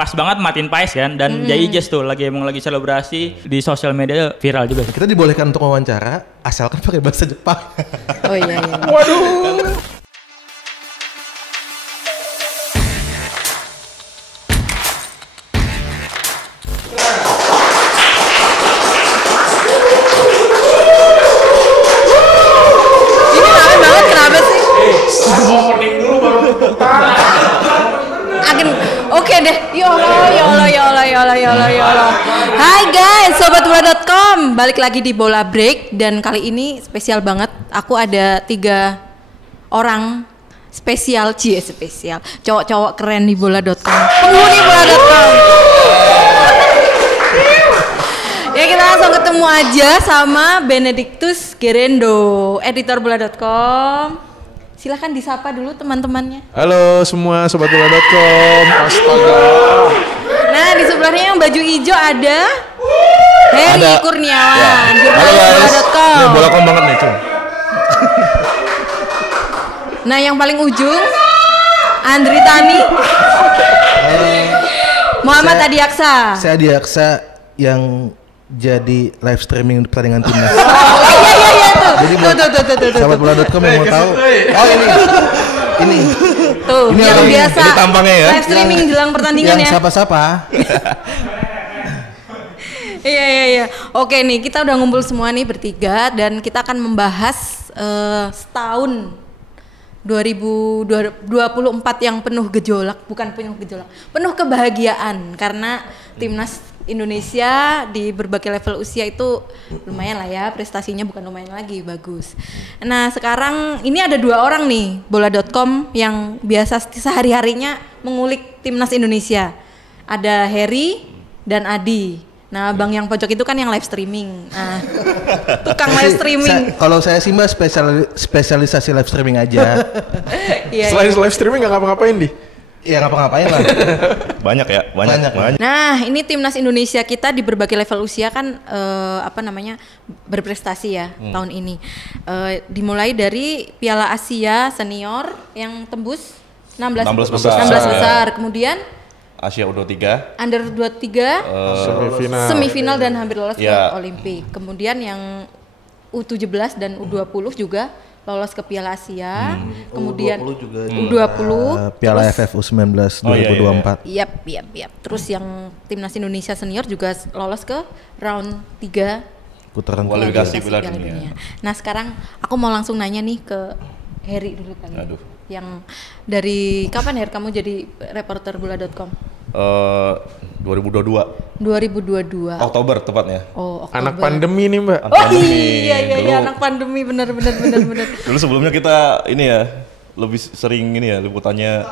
pas banget matiin Pais kan, dan Jai Ijas tuh lagi selebrasi di sosial media, viral juga. Kita dibolehkan untuk wawancara asalkan pakai bahasa Jepang. Oh iya. Waduh. Oke deh, ya Allah. Hai guys, sobat bola.com, balik lagi di Bola Break dan kali ini spesial banget. Aku ada 3 orang spesial, cowok-cowok keren di bola.com, penghuni bola.com. Ya kita langsung ketemu aja sama Benedictus Gerendo, editor bola.com. Silahkan disapa dulu teman-temannya. Halo semua sobat bola.com. Astaga. Nah di sebelahnya yang baju hijau ada Heri Kurniawan, Ya. jurnalis bola.com. Ini bola.com banget nih cuy. Nah yang paling ujung Andri Tani, Muhammad Adi Aksa. Saya Adi Aksa yang jadi live streaming pertandingan timnas. Iya tuh. Jadi tuh. Sahabat bola.com yang mau tahu. Oh ini. Tuh Ini yang orang- biasa ini tampangnya ya. live streaming jelang pertandingan Yang ya. sapa-sapa. Iya. Oke nih kita udah ngumpul semua nih bertiga dan kita akan membahas setahun 2024 yang penuh gejolak, penuh kebahagiaan karena timnas Indonesia di berbagai level usia itu lumayan lah ya, prestasinya bukan lumayan lagi, bagus. Nah sekarang ini ada 2 orang nih bola.com yang biasa sehari-harinya mengulik timnas Indonesia. Ada Heri dan Adi. Nah bang yang pojok itu kan yang live streaming. Nah tukang live streaming. Kalau saya sih mbak spesialisasi live streaming aja. Iya. Selain live streaming nggak ngapa-ngapain di? Ya ngapa-ngapain lah. Banyak. Nah, ini timnas Indonesia kita di berbagai level usia kan berprestasi ya tahun ini. Dimulai dari Piala Asia Senior yang tembus 16 besar. Kemudian Asia U23, Under 23 semifinal dan hampir lolos ke Olimpik. Kemudian yang U17 dan U20 juga lolos ke Piala Asia, kemudian U20 Piala AFF U19 2024. Yap. Terus yang timnas Indonesia senior juga lolos ke round 3 Putaran kualifikasi Piala Piala Dunia. Nah sekarang aku mau langsung nanya nih ke Heri dulu kali. Aduh. Yang dari kapan Heri kamu jadi reporter bola.com? 2022 Oktober tepatnya. Oh, Oktober. Anak pandemi nih mbak. Iya, anak pandemi benar. Dulu sebelumnya kita ini ya lebih sering ini ya liputannya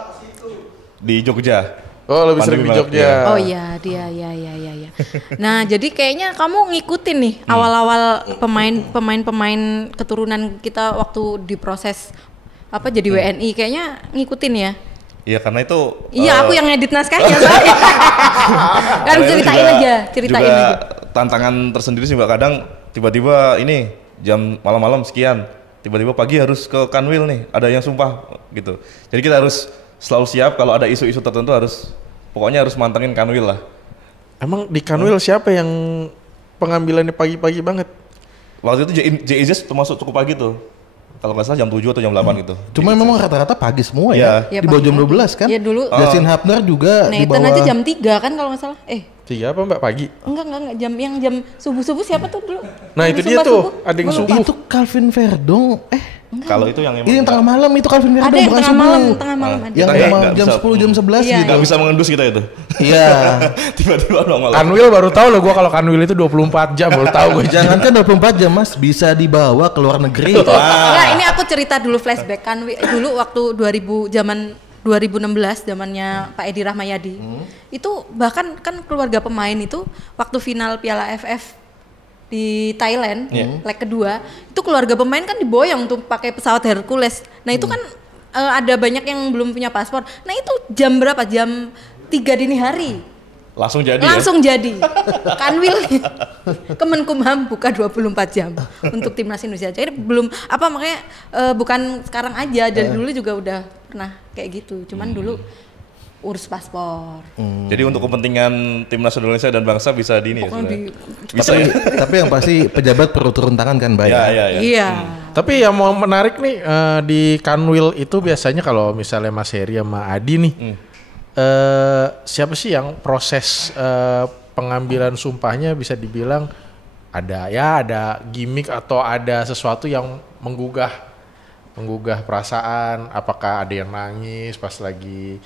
di Jogja. Oh lebih sering di Jogja. Oh iya dia ya. Nah jadi kayaknya kamu ngikutin nih awal-awal pemain keturunan kita waktu diproses jadi WNI, kayaknya ngikutin ya. Iya karena itu. Iya aku yang ngedit naskahnya soalnya. Kan ceritain aja. Tantangan tersendiri sih mbak, kadang tiba-tiba ini jam malam-malam sekian, tiba-tiba pagi harus ke Kanwil nih, ada yang sumpah gitu. Jadi kita harus selalu siap kalau ada isu-isu tertentu, pokoknya harus mantengin Kanwil lah. Emang di Kanwil siapa yang pengambilannya pagi-pagi banget? Waktu itu JIZ termasuk cukup pagi tuh. Kalau nggak salah jam 7 atau jam 8 gitu. Cuma memang rata-rata pagi semua ya. Ya, di bawah jam 12 kan? Iya dulu. Justin Hapner juga di Nathan bawah. aja jam 3 kan kalau nggak salah. 3 apa mbak pagi? Enggak jam subuh siapa tuh dulu? Nah itu dia tuh, ada yang subuh. Itu Calvin Verdong. Kalau itu yang emang Ini yang tengah malam itu Calvin Verdong, Ada yang bukan tengah subuh. malam ada. Yang Kita emang nggak jam bisa- 10 jam 11 Iya, gitu. nggak bisa mengendus kita itu. Iya. Tiba-tiba nongol. Kanwil baru tahu loh gua kalau Kanwil itu 24 jam, baru tahu gue. Jangankan 24 jam Mas, bisa dibawa ke luar negeri. Enggak, ini aku cerita dulu flashback kan dulu waktu 2016 zamannya Pak Edi Rahmayadi. Itu bahkan kan keluarga pemain itu waktu final Piala AFF di Thailand, leg kedua, itu keluarga pemain kan diboyong tuh pakai pesawat Hercules. Nah, itu kan ada banyak yang belum punya paspor. Nah, itu jam berapa? Jam 3 dini hari. Langsung jadi Jadi. Kanwil Kemenkumham buka 24 jam untuk timnas Indonesia. Jadi belum makanya bukan sekarang aja, dari dulu juga udah pernah kayak gitu. Cuman dulu urus paspor. Jadi untuk kepentingan timnas Indonesia dan bangsa bisa di ini ya. Pokoknya sebenarnya. Bisa ya. Tapi yang pasti pejabat perlu turun tangan kan, Bay? Iya. Iya. Tapi yang mau menarik nih di Kanwil itu biasanya kalau misalnya Mas Heri sama Adi nih, siapa sih yang proses pengambilan sumpahnya bisa dibilang ada gimmick atau ada sesuatu yang menggugah perasaan? Apakah ada yang nangis pas lagi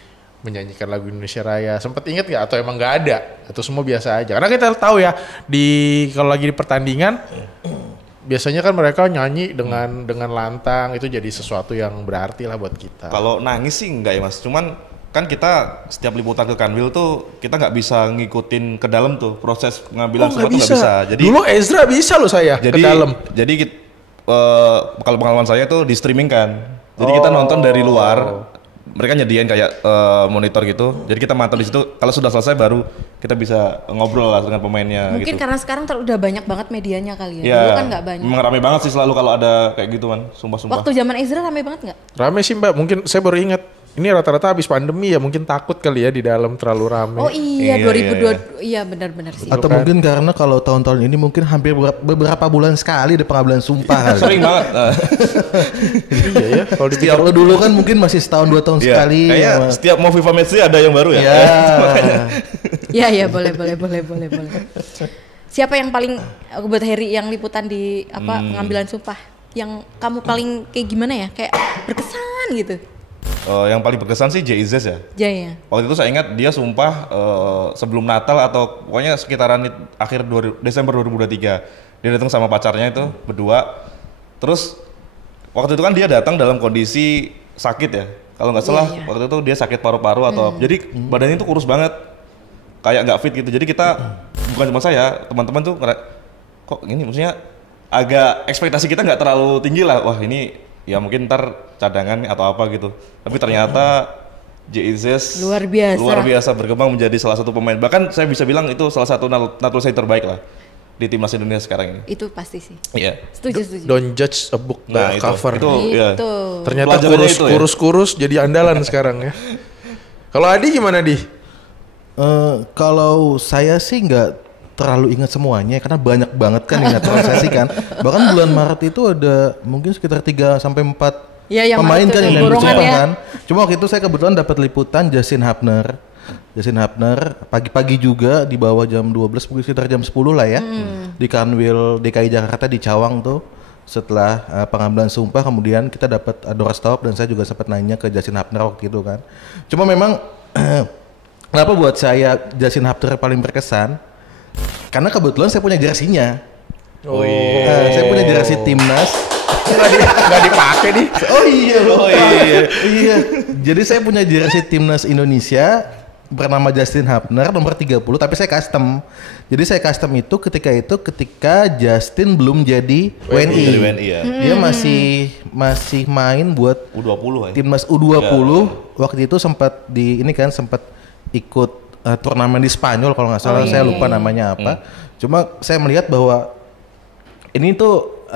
menyanyikan lagu Indonesia Raya? Sempet inget nggak atau emang nggak ada? Atau semua biasa aja? Karena kita tahu ya kalau lagi di pertandingan biasanya kan mereka nyanyi dengan lantang, itu jadi sesuatu yang berarti lah buat kita. Kalau nangis sih enggak ya Mas, cuman kan kita setiap liputan ke Kanwil tuh kita nggak bisa ngikutin ke dalam tuh proses pengambilan sumpah tuh nggak bisa. Jadi dulu Ezra bisa loh saya ke dalam. Jadi kalau pengalaman saya tuh di streaming kan. Jadi kita nonton dari luar. Mereka nyediain kayak monitor gitu. Jadi kita mantau di situ. Kalau sudah selesai baru kita bisa ngobrol lah dengan pemainnya. Mungkin gitu. karena sekarang udah banyak banget medianya kali ya. Ya, Dulu kan nggak banyak. memang rame banget sih selalu kalau ada kayak gitu kan, sumpah-sumpah. Waktu zaman Ezra rame banget nggak? Rame sih Mbak, mungkin saya baru ingat. Ini rata-rata habis pandemi ya, mungkin takut kali ya di dalam terlalu rame. Oh iya, Iya, 2002. Iya benar-benar sih. Atau mungkin karena kalau tahun-tahun ini mungkin hampir beberapa bulan sekali ada pengambilan sumpah. Sering banget. Iya ya, kalau di Kalau dulu kan mungkin masih setahun 2 tahun Iya, sekali. kayaknya setiap mau FIFA match ada yang baru ya. Ya. Iya boleh. Siapa yang paling buat Heri yang liputan di pengambilan sumpah? Yang kamu paling kayak gimana ya? Kayak berkesan gitu. Yang paling berkesan sih J.I.Z ya. Jaya. Waktu itu saya ingat dia sumpah sebelum Natal atau pokoknya sekitaran akhir Desember 2023. Dia datang sama pacarnya itu berdua. Terus waktu itu kan dia datang dalam kondisi sakit ya. Kalau nggak salah waktu itu dia sakit paru-paru atau jadi badannya itu kurus banget. Kayak nggak fit gitu. Jadi kita bukan cuma saya, teman-teman tuh kok ini maksudnya agak ekspektasi kita nggak terlalu tinggi lah. Wah ini ya mungkin ntar cadangan atau apa gitu. Tapi ternyata J.I.Z luar biasa berkembang menjadi salah satu pemain. Bahkan saya bisa bilang itu salah satu naturalisasi terbaik lah di timnas Indonesia sekarang ini. Itu pasti sih. Iya. Setuju. Don't judge a book by cover. Itu ya. Ternyata Pelajarannya itu ya. kurus jadi andalan sekarang ya. Kalau Adi gimana Di? Kalau saya sih nggak terlalu ingat semuanya karena banyak banget kan yang naturalisasi kan. Bahkan bulan Maret itu ada mungkin sekitar 3 sampai 4 ya, pemain kan yang disumpah ya. kan. Cuma waktu itu saya kebetulan dapat liputan Justin Hapner pagi-pagi juga di bawah jam 12 mungkin sekitar jam 10 lah ya. Di Kanwil DKI Jakarta di Cawang tuh. Setelah pengambilan sumpah kemudian kita dapat doorstop dan saya juga sempat nanya ke Justin Hapner waktu itu kan. Cuma memang kenapa buat saya Justin Hapner paling berkesan? Karena kebetulan saya punya jersinya. Saya punya jersi timnas. Nggak dipakai nih. Oh iya. Jadi saya punya jersey timnas Indonesia bernama Justin Hapner nomor 30 tapi saya custom. Jadi saya custom itu ketika Justin belum jadi WNI. Ya. Dia masih main buat U20 ya. timnas U20. Waktu itu sempat ikut turnamen di Spanyol kalau nggak salah, saya lupa namanya apa. Cuma saya melihat bahwa ini tuh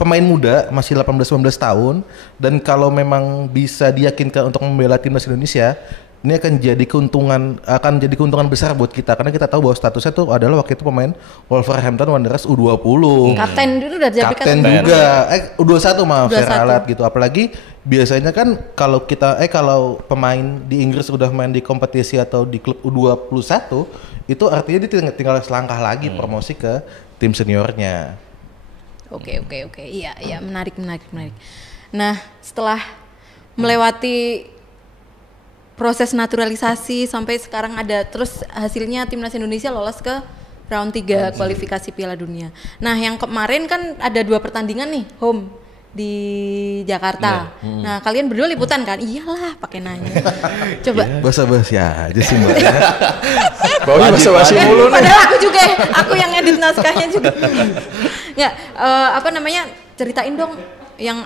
pemain muda masih 18-19 tahun dan kalau memang bisa diyakinkan untuk membela timnas Indonesia, ini akan jadi keuntungan besar buat kita karena kita tahu bahwa statusnya tuh adalah waktu itu pemain Wolverhampton Wanderers U20. Kapten dulu udah jadi kapten juga. U21 maaf, saya ralat gitu. Apalagi biasanya kan kalau pemain di Inggris udah main di kompetisi atau di klub U21, itu artinya dia tinggal selangkah lagi promosi ke tim seniornya. Oke. Iya, menarik. Nah, setelah melewati proses naturalisasi sampai sekarang ada terus hasilnya timnas Indonesia lolos ke round 3 kualifikasi Piala Dunia. Nah, yang kemarin kan ada 2 pertandingan nih, home di Jakarta. Nah, kalian berdua liputan kan? Iyalah, pakai nanya. Coba. Basa-basi aja sih Mbak. Baunya basa-basi mulu nih. Padahal aku yang edit naskahnya juga. Nggak, ceritain dong yang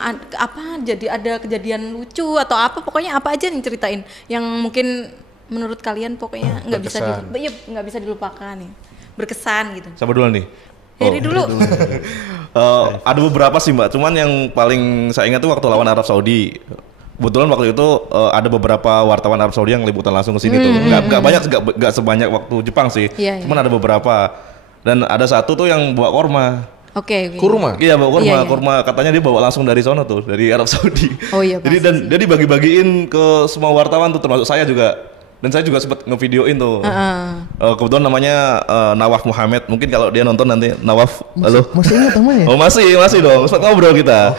jadi ada kejadian lucu atau apa, pokoknya apa aja nih ceritain yang mungkin menurut kalian pokoknya nggak bisa dilupakan nih, berkesan gitu. Siapa dulu nih? Heri dulu. Ada beberapa sih Mbak, cuman yang paling saya ingat tuh waktu lawan Arab Saudi. kebetulan waktu itu ada beberapa wartawan Arab Saudi yang liputan langsung ke sini tuh. Nggak banyak, nggak sebanyak waktu Jepang sih. Iya, Cuman ada beberapa. Dan ada satu tuh yang bawa korma. Oke. Kurma. Iya bawa korma, Iya, iya. korma katanya dia bawa langsung dari sono tuh, dari Arab Saudi. Oh iya, Jadi pasti dan sih. dia dibagi-bagiin ke semua wartawan tuh, termasuk saya juga. Dan saya juga sempat ngevideoin tuh. Kebetulan namanya Nawaf Muhammad. Mungkin kalau dia nonton nanti Nawaf, halo. Masih ingat namanya? Oh masih dong. Sempat ngobrol kita.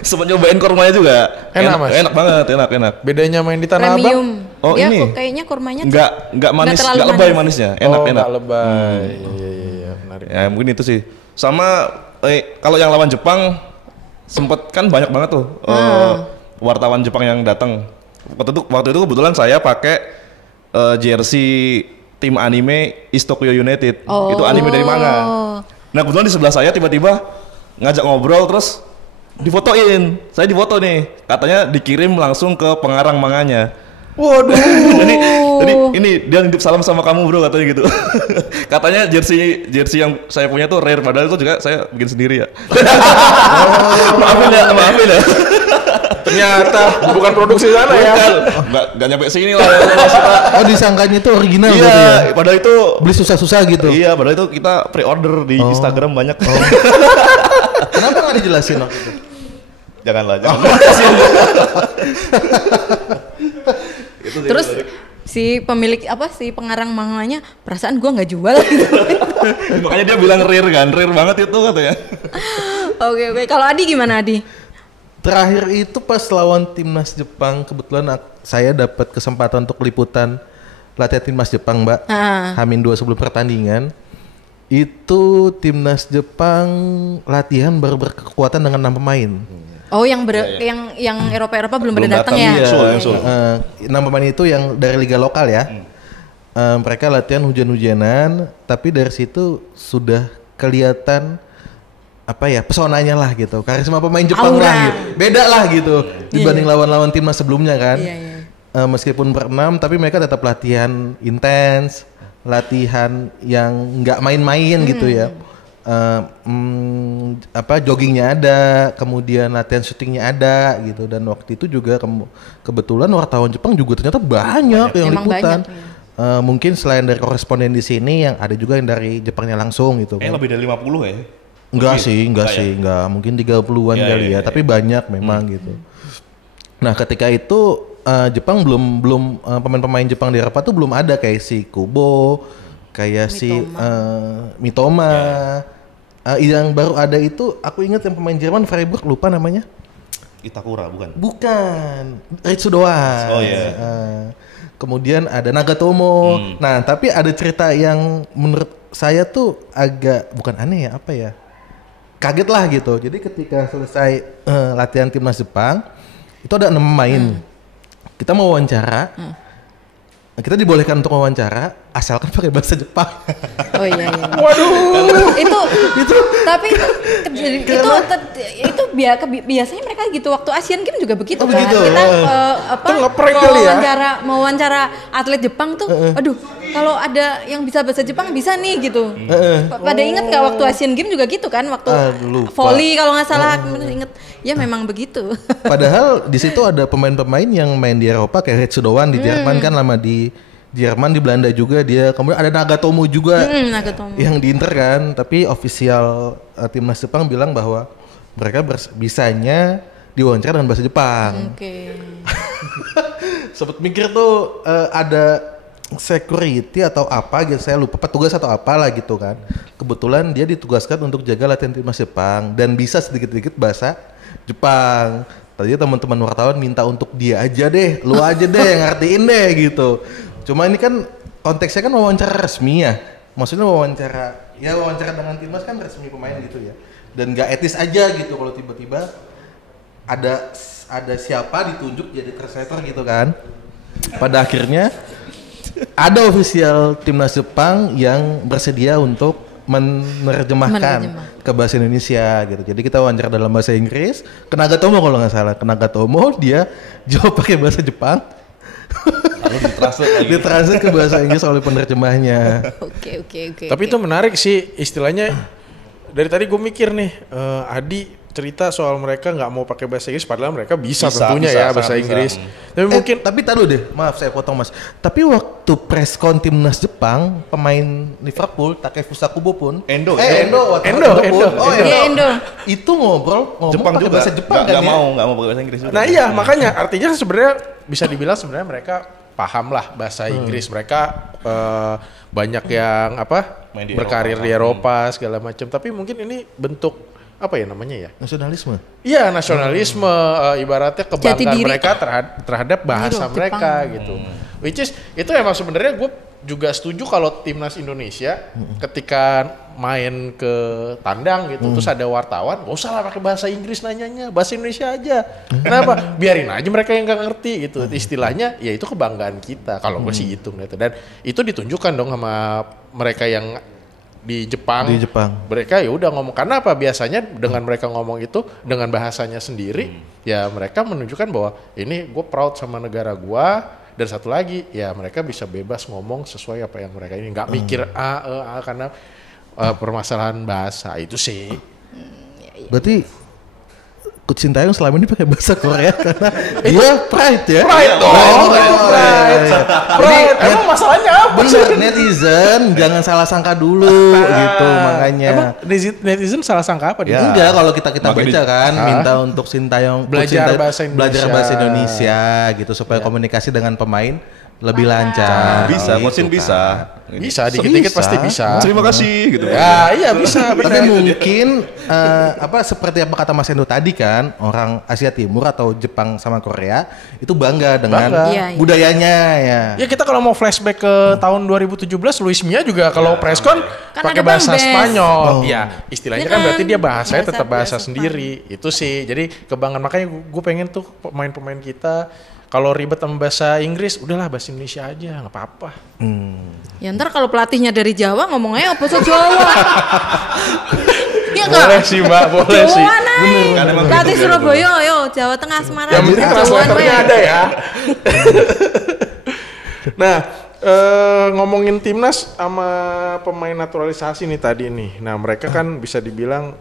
Sempat nyobain kormanya juga. Enak, Mas? Enak banget, enak. Bedanya main di Tanah Abang? Premium. Oh, Dia ini? kok kayaknya kurmanya Nggak manis, terlalu nggak lebay manis. manisnya. Enak. Nggak lebay. Iya, menarik. Ya mungkin itu sih. Sama kalau yang lawan Jepang sempet kan banyak banget tuh wartawan Jepang yang datang. Waktu itu kebetulan saya pakai jersey tim anime East Tokyo United. Itu anime dari manga. Nah kebetulan di sebelah saya tiba-tiba ngajak ngobrol terus difotoin. Saya difoto nih. Katanya dikirim langsung ke pengarang manganya. Waduh. jadi ini dia nitip salam sama kamu bro katanya gitu. Katanya jersey yang saya punya tuh rare padahal itu juga saya bikin sendiri ya. maafin ya. Ternyata bukan produksi sana ya. Nggak nyampe sini lah. Oh disangkanya itu original berarti ya? Iya, padahal itu Beli susah-susah gitu? Iya, padahal itu kita pre-order di Instagram banyak. Kenapa nggak dijelasin waktu itu? Janganlah. Terus si pemilik si pengarang manganya perasaan gua nggak jual gitu. Makanya dia bilang rare banget itu katanya. Oke. Kalau Adi gimana Adi? Terakhir itu pas lawan timnas Jepang, kebetulan saya dapat kesempatan untuk liputan latihan timnas Jepang, Mbak. Hamin 2 sebelum pertandingan. Itu timnas Jepang latihan baru berkekuatan dengan 6 pemain. Oh, yang Eropa belum pada datang ya? Nyusul. 6 pemain itu yang dari liga lokal ya. Mereka latihan hujan-hujanan, tapi dari situ sudah kelihatan pesonanya lah gitu, karisma pemain Jepang Aura. lah gitu, beda lah gitu dibanding lawan-lawan timnas sebelumnya kan. Meskipun berenam tapi mereka tetap latihan intens, latihan yang nggak main-main gitu ya. Joggingnya ada, kemudian latihan syutingnya ada gitu, dan waktu itu juga kebetulan wartawan Jepang juga ternyata banyak yang Emang liputan. banyak, Mungkin selain dari koresponden di sini yang ada juga yang dari Jepangnya langsung gitu. Lebih dari 50 ya. Enggak sih, mungkin 30-an kali ya, tapi banyak memang gitu. Nah, ketika itu Jepang belum pemain-pemain Jepang di Eropa tuh belum ada kayak si Kubo, kayak si Mitoma. Yang baru ada itu aku ingat yang pemain Jerman Freiburg, lupa namanya. Itakura bukan? Bukan, Ritsudoan. Oh iya. Kemudian ada Nagatomo. Nah, tapi ada cerita yang menurut saya tuh agak bukan aneh ya, kaget lah gitu. Jadi ketika selesai latihan timnas Jepang, itu ada 6 pemain. Kita mau wawancara. Kita dibolehkan untuk wawancara asalkan pakai bahasa Jepang. Oh iya. Waduh. itu tapi itu biasanya mereka gitu waktu Asian Games juga begitu kan. Begitu. Kita Itu ngeprank kali ya? wawancara atlet Jepang tuh. Aduh, kalau ada yang bisa bahasa Jepang bisa nih gitu. Pada inget nggak waktu Asian Games juga gitu kan, waktu lupa. volley kalau nggak salah inget. Ya memang begitu. Padahal di situ ada pemain-pemain yang main di Eropa kayak Ritsudoan di Jerman kan, lama di Jerman, di Belanda juga dia. Kemudian ada Nagatomo juga Nagatomo. yang di Inter kan. Tapi official timnas Jepang bilang bahwa mereka bisanya diwawancara dengan bahasa Jepang. Oke. Sempet mikir tuh ada security atau apa gitu, saya lupa petugas atau apalah gitu kan. Kebetulan dia ditugaskan untuk jaga latihan timnas Jepang dan bisa sedikit-sedikit bahasa Jepang. Tadinya teman-teman wartawan minta untuk dia aja deh, lu aja deh yang ngertiin deh gitu. Cuma ini kan konteksnya kan wawancara resmi ya. Maksudnya wawancara dengan timnas kan resmi pemain gitu ya. Dan nggak etis aja gitu kalau tiba-tiba ada siapa ditunjuk jadi translator gitu kan. Pada akhirnya ada official timnas Jepang yang bersedia untuk menerjemahkan ke bahasa Indonesia gitu. Jadi kita wawancara dalam bahasa Inggris, ke Nagatomo kalau nggak salah. Ke Nagatomo dia jawab pakai bahasa Jepang. Lalu ditranslate ke bahasa Inggris oleh penerjemahnya. Oke. Tapi itu menarik sih istilahnya. Dari tadi gue mikir nih, Adi cerita soal mereka nggak mau pakai bahasa Inggris, padahal mereka bisa Bisa, tentunya bisa, ya sangat bahasa bisa. Inggris. Tapi mungkin Tapi tahu deh, maaf saya potong Mas. Tapi waktu preskon timnas Jepang, pemain Liverpool Takefusa Kubo pun Endo, Endo, Endo. Oh, Iya, Endo. Itu ngomong Jepang pakai juga bahasa Jepang nggak kan ya? mau pakai bahasa Inggris juga. nah iya makanya artinya sebenarnya bisa dibilang sebenarnya mereka paham lah bahasa Inggris. Mereka banyak yang Main di berkarir Eropa. di Eropa segala macam. Tapi mungkin ini bentuk apa ya namanya ya? Nasionalisme. Iya nasionalisme, ibaratnya Jati kebanggaan diri. mereka terhadap bahasa Jepang. mereka gitu. Which is itu emang sebenarnya gue juga setuju kalau timnas Indonesia ketika main ke tandang gitu, terus ada wartawan, gak usah lah pakai bahasa Inggris nanyanya, bahasa Indonesia aja. Kenapa? Biarin aja mereka yang gak ngerti gitu. Istilahnya ya itu kebanggaan kita. Kalau gue sih gitu gitu. Dan itu ditunjukkan dong sama mereka yang di Jepang. Di Jepang. Mereka ya udah ngomong, karena apa, biasanya dengan mereka ngomong itu dengan bahasanya sendiri ya mereka menunjukkan bahwa ini gue proud sama negara gue. Dan satu lagi ya mereka bisa bebas ngomong sesuai apa yang mereka ini, nggak mikir karena permasalahan bahasa itu sih. Berarti Coach Sintayong selama ini pakai bahasa Korea karena dia pride ya. Pride dong, pride. Pride. Jadi, Emang masalahnya apa? Bener, netizen jangan salah sangka dulu gitu makanya. Emang netizen salah sangka apa dia? Ya. Enggak, kalau kita Makanya baca kan minta untuk Sintayong Belajar bahasa Indonesia. belajar bahasa Indonesia gitu supaya komunikasi dengan pemain lebih lancar. Bisa, gitu Coachin kan. bisa. Bisa, dikit-dikit Bisa. pasti bisa. Terima kasih gitu. Ya, iya bisa. Tapi benar. mungkin seperti apa kata Mas Endo tadi kan, orang Asia Timur atau Jepang sama Korea itu bangga dengan Bangga. Iya, iya. budayanya ya. Ya kita kalau mau flashback ke tahun 2017, Luis Mia juga kalau preskon Kan pakai ada bahasa Bang Bes. Spanyol. Oh. Ya istilahnya Ya kan kan, berarti dia bahasanya bahasa- tetap bahasa bahasa sendiri. Itu sih. Jadi kebanggaan, makanya gue pengen tuh pemain-pemain kita kalau ribet sama bahasa Inggris, udahlah bahasa Indonesia aja, nggak apa-apa. Ya ntar kalau pelatihnya dari Jawa ngomongnya apa sih Jawa? Iya Boleh nggak? sih mbak, boleh sih. Jawa naik. Kan emang Pelatih gitu, Surabaya, yo Jawa Tengah Semarang. Yang penting Jawaan translatornya we. ada ya. Nah, ngomongin timnas sama pemain naturalisasi nih tadi nih. Nah, mereka kan bisa dibilang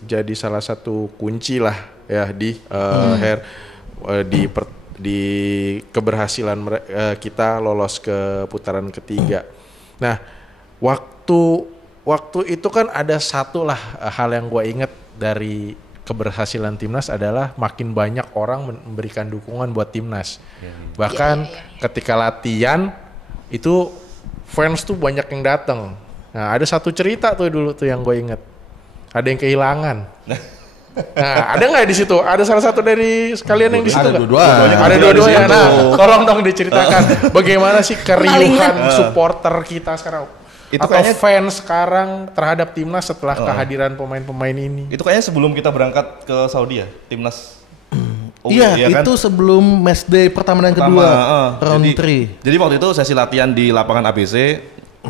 jadi salah satu kunci lah ya di di keberhasilan kita lolos ke putaran ketiga. Nah, waktu itu kan ada satu lah hal yang gue inget dari keberhasilan timnas adalah makin banyak orang memberikan dukungan buat timnas. Bahkan ketika latihan itu fans tuh banyak yang datang. Nah, ada satu cerita tuh dulu tuh yang gue inget. Ada yang kehilangan. Nah, ada nggak di situ? Ada salah satu dari sekalian yang di situ Ada nggak? dua-duanya. Ada dua-duanya. Nah, tolong dong diceritakan bagaimana sih keriuhan supporter kita sekarang Itu atau kayaknya- fans sekarang terhadap timnas setelah kehadiran pemain-pemain ini. Itu kayaknya sebelum kita berangkat ke Saudi ya, timnas. Iya, kan? itu sebelum match day pertama dan kedua, round 3. Jadi waktu itu sesi latihan di lapangan ABC,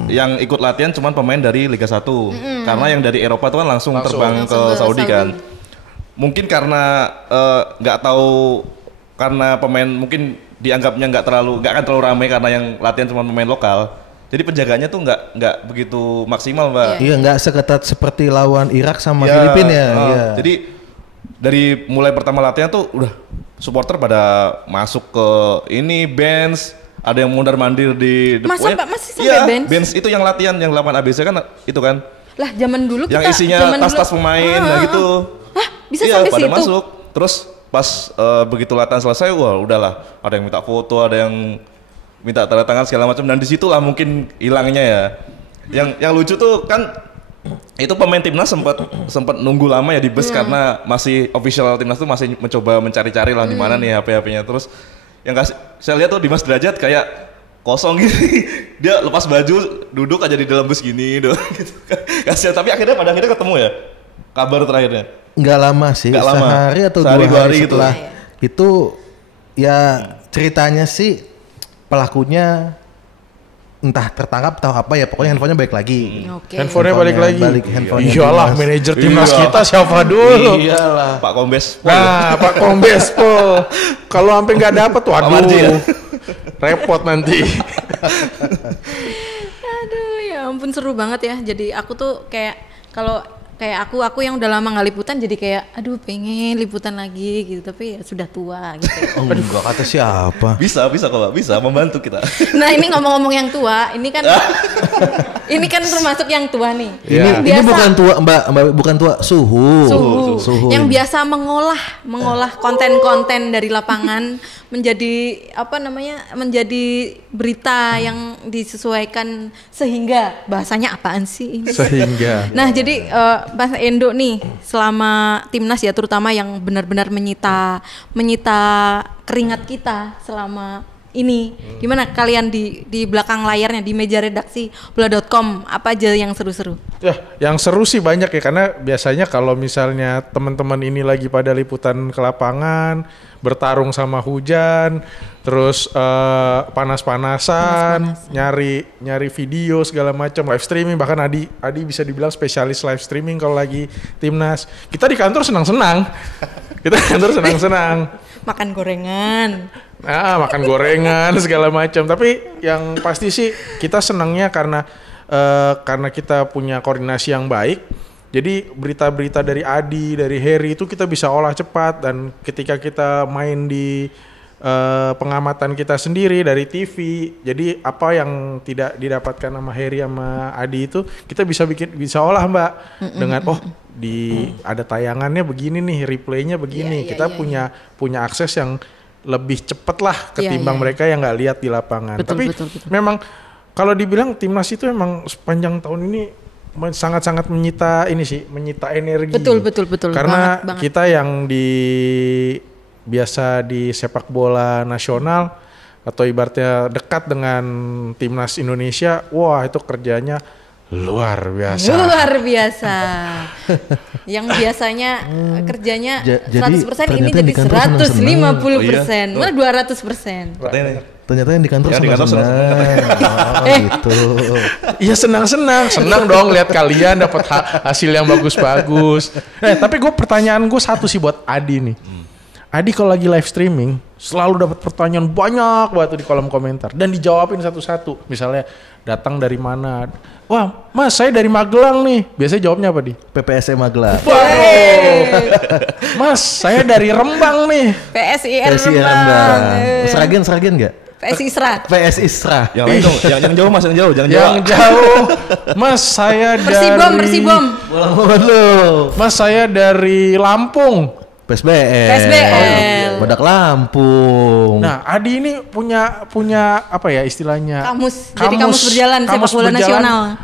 yang ikut latihan cuman pemain dari Liga 1. Karena yang dari Eropa itu kan langsung terbang Langsung ke ke Saudi kan. Saudi. Mungkin karena nggak tahu, karena pemain mungkin dianggapnya nggak akan terlalu ramai karena yang latihan cuma pemain lokal. Jadi penjagaannya tuh nggak begitu maksimal, Mbak. Iya, nggak seketat seperti lawan Irak sama Ya, Filipina ya. Iya. Jadi dari mulai pertama latihan tuh udah supporter pada masuk ke ini bench, ada yang mondar-mandir di Masa, pokoknya- Pak? Masih sampai iya, bench? bench itu yang latihan yang lapangan ABC kan itu kan. Lah zaman dulu Yang kita isinya zaman tas-tas dulu- pemain nah gitu. Hah, bisa Iya, sampai pada situ? masuk. Terus pas begitu latihan selesai, wah udahlah, ada yang minta foto, ada yang minta tanda tangan segala macam, dan disitulah mungkin hilangnya ya. Yang lucu tuh kan itu pemain timnas sempat nunggu lama ya di bus karena masih official timnas tuh masih mencoba mencari-cari lah di mana nih HP-nya. Terus yang saya lihat tuh Dimas Derajat kayak kosong gini. Dia lepas baju, duduk aja di dalam bus gini doang gitu. Kasihan, tapi pada akhirnya ketemu ya. Kabar terakhirnya. Nggak lama sih, Nggak lama. sehari atau Sehari, 2 dua hari hari gitu. setelah itu ya ceritanya sih pelakunya entah tertangkap atau apa ya, pokoknya handphonenya balik lagi. Oke. Handphonenya balik lagi. handphonenya Iyalah, Dimas. manajer timnas Iya. kita siapa dulu? Iyalah. Pak Kombes. Nah, Pak Kombes Pol. Kalau sampai nggak dapet, waduh, Marji ya? repot nanti. Aduh, ya ampun seru banget ya. Jadi aku tuh kayak kalau kayak aku yang udah lama nggak liputan jadi kayak aduh pengen liputan lagi gitu tapi ya sudah tua gitu. Oh, enggak kata siapa. Bisa kok Mbak, bisa membantu kita. Nah ini ngomong-ngomong yang tua, ini kan ini kan termasuk yang tua nih. Ini Biasa- bukan tua Mbak, bukan tua, suhu. Suhu. Yang biasa mengolah konten-konten dari lapangan menjadi menjadi berita yang disesuaikan sehingga bahasanya apaan sih ini? Sehingga. Nah jadi bahasa Endo nih selama timnas ya terutama yang benar-benar menyita keringat kita selama ini gimana kalian di belakang layarnya di meja redaksi bola.com apa aja yang seru-seru? Ya, yang seru sih banyak ya karena biasanya kalau misalnya teman-teman ini lagi pada liputan ke lapangan, bertarung sama hujan, terus panas-panasan, nyari video segala macam, live streaming, bahkan Adi bisa dibilang spesialis live streaming kalau lagi timnas. Kita di kantor senang-senang. Makan gorengan. Nah, makan gorengan segala macam. Tapi yang pasti sih kita senangnya karena kita punya koordinasi yang baik. Jadi berita-berita dari Adi, dari Heri itu kita bisa olah cepat dan ketika kita main di pengamatan kita sendiri dari TV. Jadi apa yang tidak didapatkan sama Heri sama Adi itu kita bisa olah Mbak dengan ada tayangannya begini nih, replaynya begini. Kita punya akses yang lebih cepet lah ketimbang mereka yang nggak lihat di lapangan. Tapi memang kalau dibilang timnas itu memang sepanjang tahun ini sangat-sangat menyita energi. Betul. Karena banget. kita yang biasa di sepak bola nasional atau ibaratnya dekat dengan timnas Indonesia, wah itu kerjanya luar biasa. Yang biasanya kerjanya 100% ini jadi 150%, malah 200%. Ternyata yang di kantor senang. Gitu. Iya senang dong lihat kalian dapat hasil yang bagus-bagus. Tapi pertanyaan gue satu sih buat Adi nih. Adi kalau lagi live streaming selalu dapat pertanyaan banyak banget di kolom komentar dan dijawabin satu-satu. Misalnya datang dari mana? Wah, Mas saya dari Magelang nih. Biasanya jawabnya apa di? PPSM Magelang. Mas saya dari Rembang nih. PSIR PSIR Rembang. Seragen enggak? PS Isra. Yang jauh Mas, yang jauh, jangan Yang jauh. Mas saya dari Persibom. Mas saya dari Lampung. PSBL. Badak Lampung. Nah, Adi ini punya apa ya istilahnya? Jadi kamus berjalan sepak bola nasional.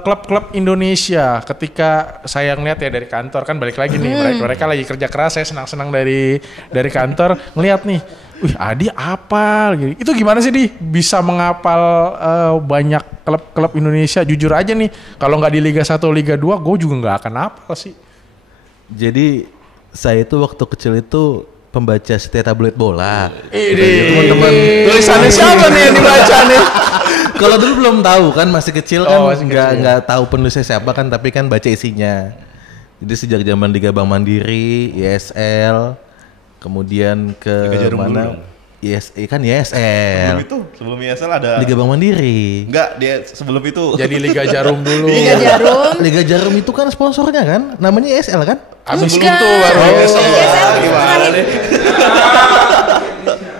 Klub-klub Indonesia. Ketika saya ngeliat ya dari kantor kan balik lagi nih, mereka lagi kerja keras, saya senang-senang dari kantor ngeliat nih. Wih, Adi apal gitu. Itu gimana sih Di bisa menghafal banyak klub-klub Indonesia? Jujur aja nih, kalau nggak di Liga 1 Liga 2, gue juga nggak akan hafal sih. Jadi saya itu waktu kecil itu pembaca setiap tabloid bola. Teman-teman, tulisannya siapa nih yang dibaca nih? Kalau dulu belum tahu kan, masih kecil kan, nggak tahu penulisnya siapa kan, tapi kan baca isinya. Jadi sejak zaman Liga Bank Mandiri, ISL, kemudian ke mana? Kan ISL. Sebelum ISL ada Liga Bank Mandiri. Enggak, dia sebelum itu. Jadi Liga Jarum dulu. Liga Jarum itu kan sponsornya kan, namanya ISL kan? Abis itu baru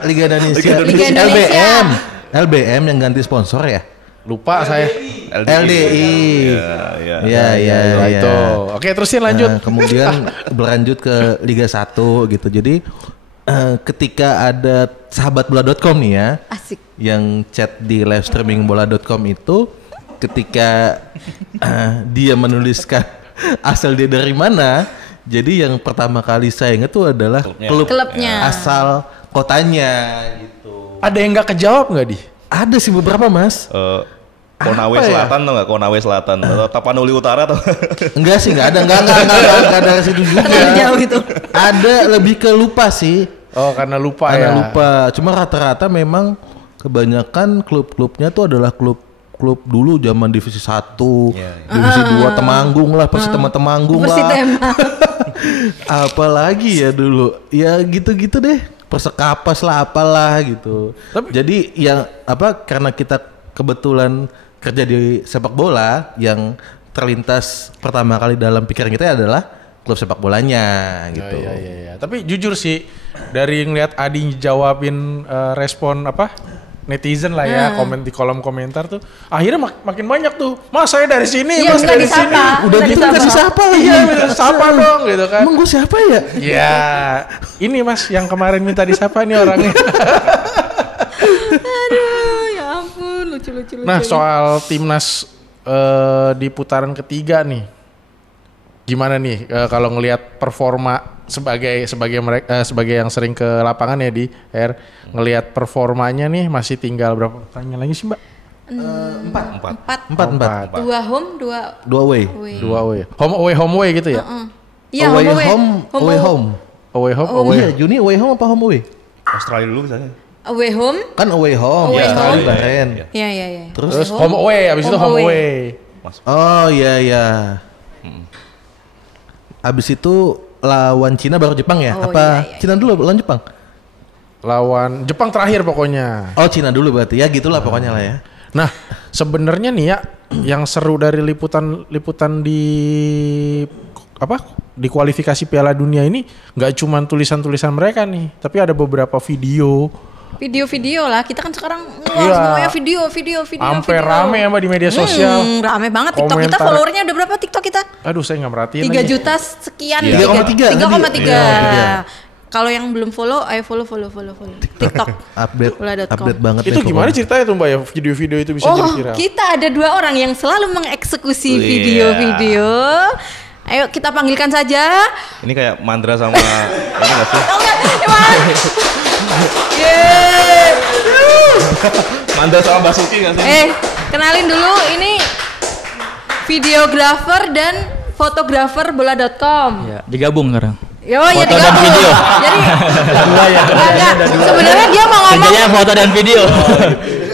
Liga Indonesia. LBM yang ganti sponsor ya? Lupa saya. LDI. Ya itu. Oke, terusin lanjut. Kemudian berlanjut ke Liga 1 gitu. Jadi ketika ada sahabatbola.com nih ya, Asik. yang chat di live streaming bola.com itu, ketika dia menuliskan asal dia dari mana, jadi yang pertama kali saya ingat tuh adalah Klubnya. asal kotanya gitu. Ada yang nggak kejawab nggak Di? Ada sih beberapa Mas. Konawe Selatan tau nggak? Konawe Selatan atau Tapanuli Utara atau? Enggak sih, enggak ada situ juga. Jauh gitu. Ada lebih ke lupa sih. Oh, karena lupa Karena ya. lupa. Cuma rata-rata memang kebanyakan klub-klubnya tuh adalah klub dulu zaman divisi 1, divisi 2 Temanggung lah, Persi Temanggung lah. Apalagi ya dulu. Ya gitu-gitu deh. Persekapas lah apalah gitu. Jadi yang karena kita kebetulan kerja di sepak bola yang terlintas pertama kali dalam pikiran kita adalah klub sepak bolanya gitu. Iya. Tapi jujur sih dari ngeliat Adi jawabin respon netizen lah ya, komen di kolom komentar tuh akhirnya makin banyak tuh. Mas saya dari sini, Iya, Mas dari disapa. sini. Udah gitu kasih siapa lagi? Iya, sapa dong gitu kan. Emang gue siapa ya? Ya, ini Mas yang kemarin minta disapa nih orangnya. Aduh, ya ampun, lucu. Nah, soal timnas di putaran ketiga nih. Gimana nih kalau ngelihat performa sebagai yang sering ke lapangan ya di ngelihat performanya nih masih tinggal berapa pertandingan lagi sih, Mbak? Empat. 2 home, 2 Dua away. Home away gitu ya? Iya, Away home. away home. Away home, Oh iya, Juni away home apa home away? Australia dulu misalnya. Away home. Kan away home, Away ya, home. di Bahrain. Iya. Terus home away, abis itu home away. Oh iya. Abis itu lawan Cina baru Jepang ya? Oh, Apa iya. Cina dulu lawan Jepang? Lawan Jepang terakhir pokoknya. Oh Cina dulu berarti ya gitulah pokoknya lah ya. Nah, sebenarnya nih ya yang seru dari liputan di di kualifikasi Piala Dunia ini nggak cuma tulisan-tulisan mereka nih, tapi ada beberapa Video-video lah, kita kan sekarang Iya. semuanya video. sampai rame ya Mbak di media sosial. Rame banget TikTok kita, Komentar. followernya udah berapa TikTok kita? Aduh, saya nggak merhatiin 3 lagi. juta sekian. 3,3. 3,3. Kalau yang belum follow, ayo follow. TikTok. Update Bola.com. banget Itu nih gimana pokoknya. ceritanya tuh Mbak ya video-video itu bisa jadi Oh, viral? kita ada 2 orang yang selalu mengeksekusi Iya. video-video. Ayo kita panggilkan saja. Ini kayak Mandra sama ini nggak sih? Oh enggak, emang. Yeay. Mandra sama Basuki nggak sih? Kenalin dulu ini videografer dan fotografer bola.com. Ya, digabung sekarang. Ya Foto dan digabung. video. Jadi Dua ya. enggak, sebenarnya dia mau ngomong Kerjanya foto dan video.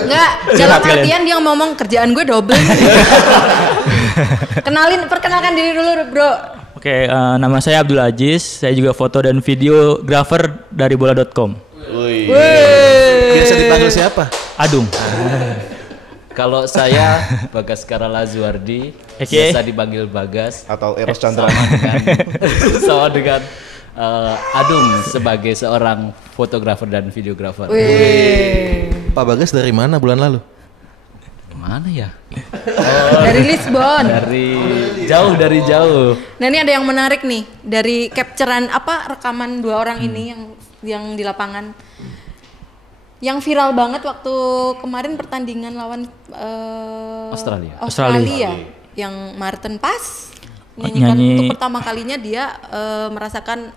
enggak, dalam Curhat kalian. artian dia ngomong kerjaan gue double. Perkenalkan diri dulu, Bro. Oke, nama saya Abdul Aziz. Saya juga foto dan videografer dari bola.com. Biasa dipanggil siapa? Adung. Kalau saya Bagas Karala Zuardi, Oke. biasa dipanggil Bagas. Atau Eros Chandra. Sama dengan Adung sebagai seorang fotografer dan videografer. Pak Bagas dari mana bulan lalu? Mana ya? Dari Lisbon. Dari jauh. Nah, ini ada yang menarik nih dari capturean rekaman 2 orang ini yang di lapangan. Yang viral banget waktu kemarin pertandingan lawan Australia. Yang Martin Paes menyanyikan Nyanyi. untuk pertama kalinya dia merasakan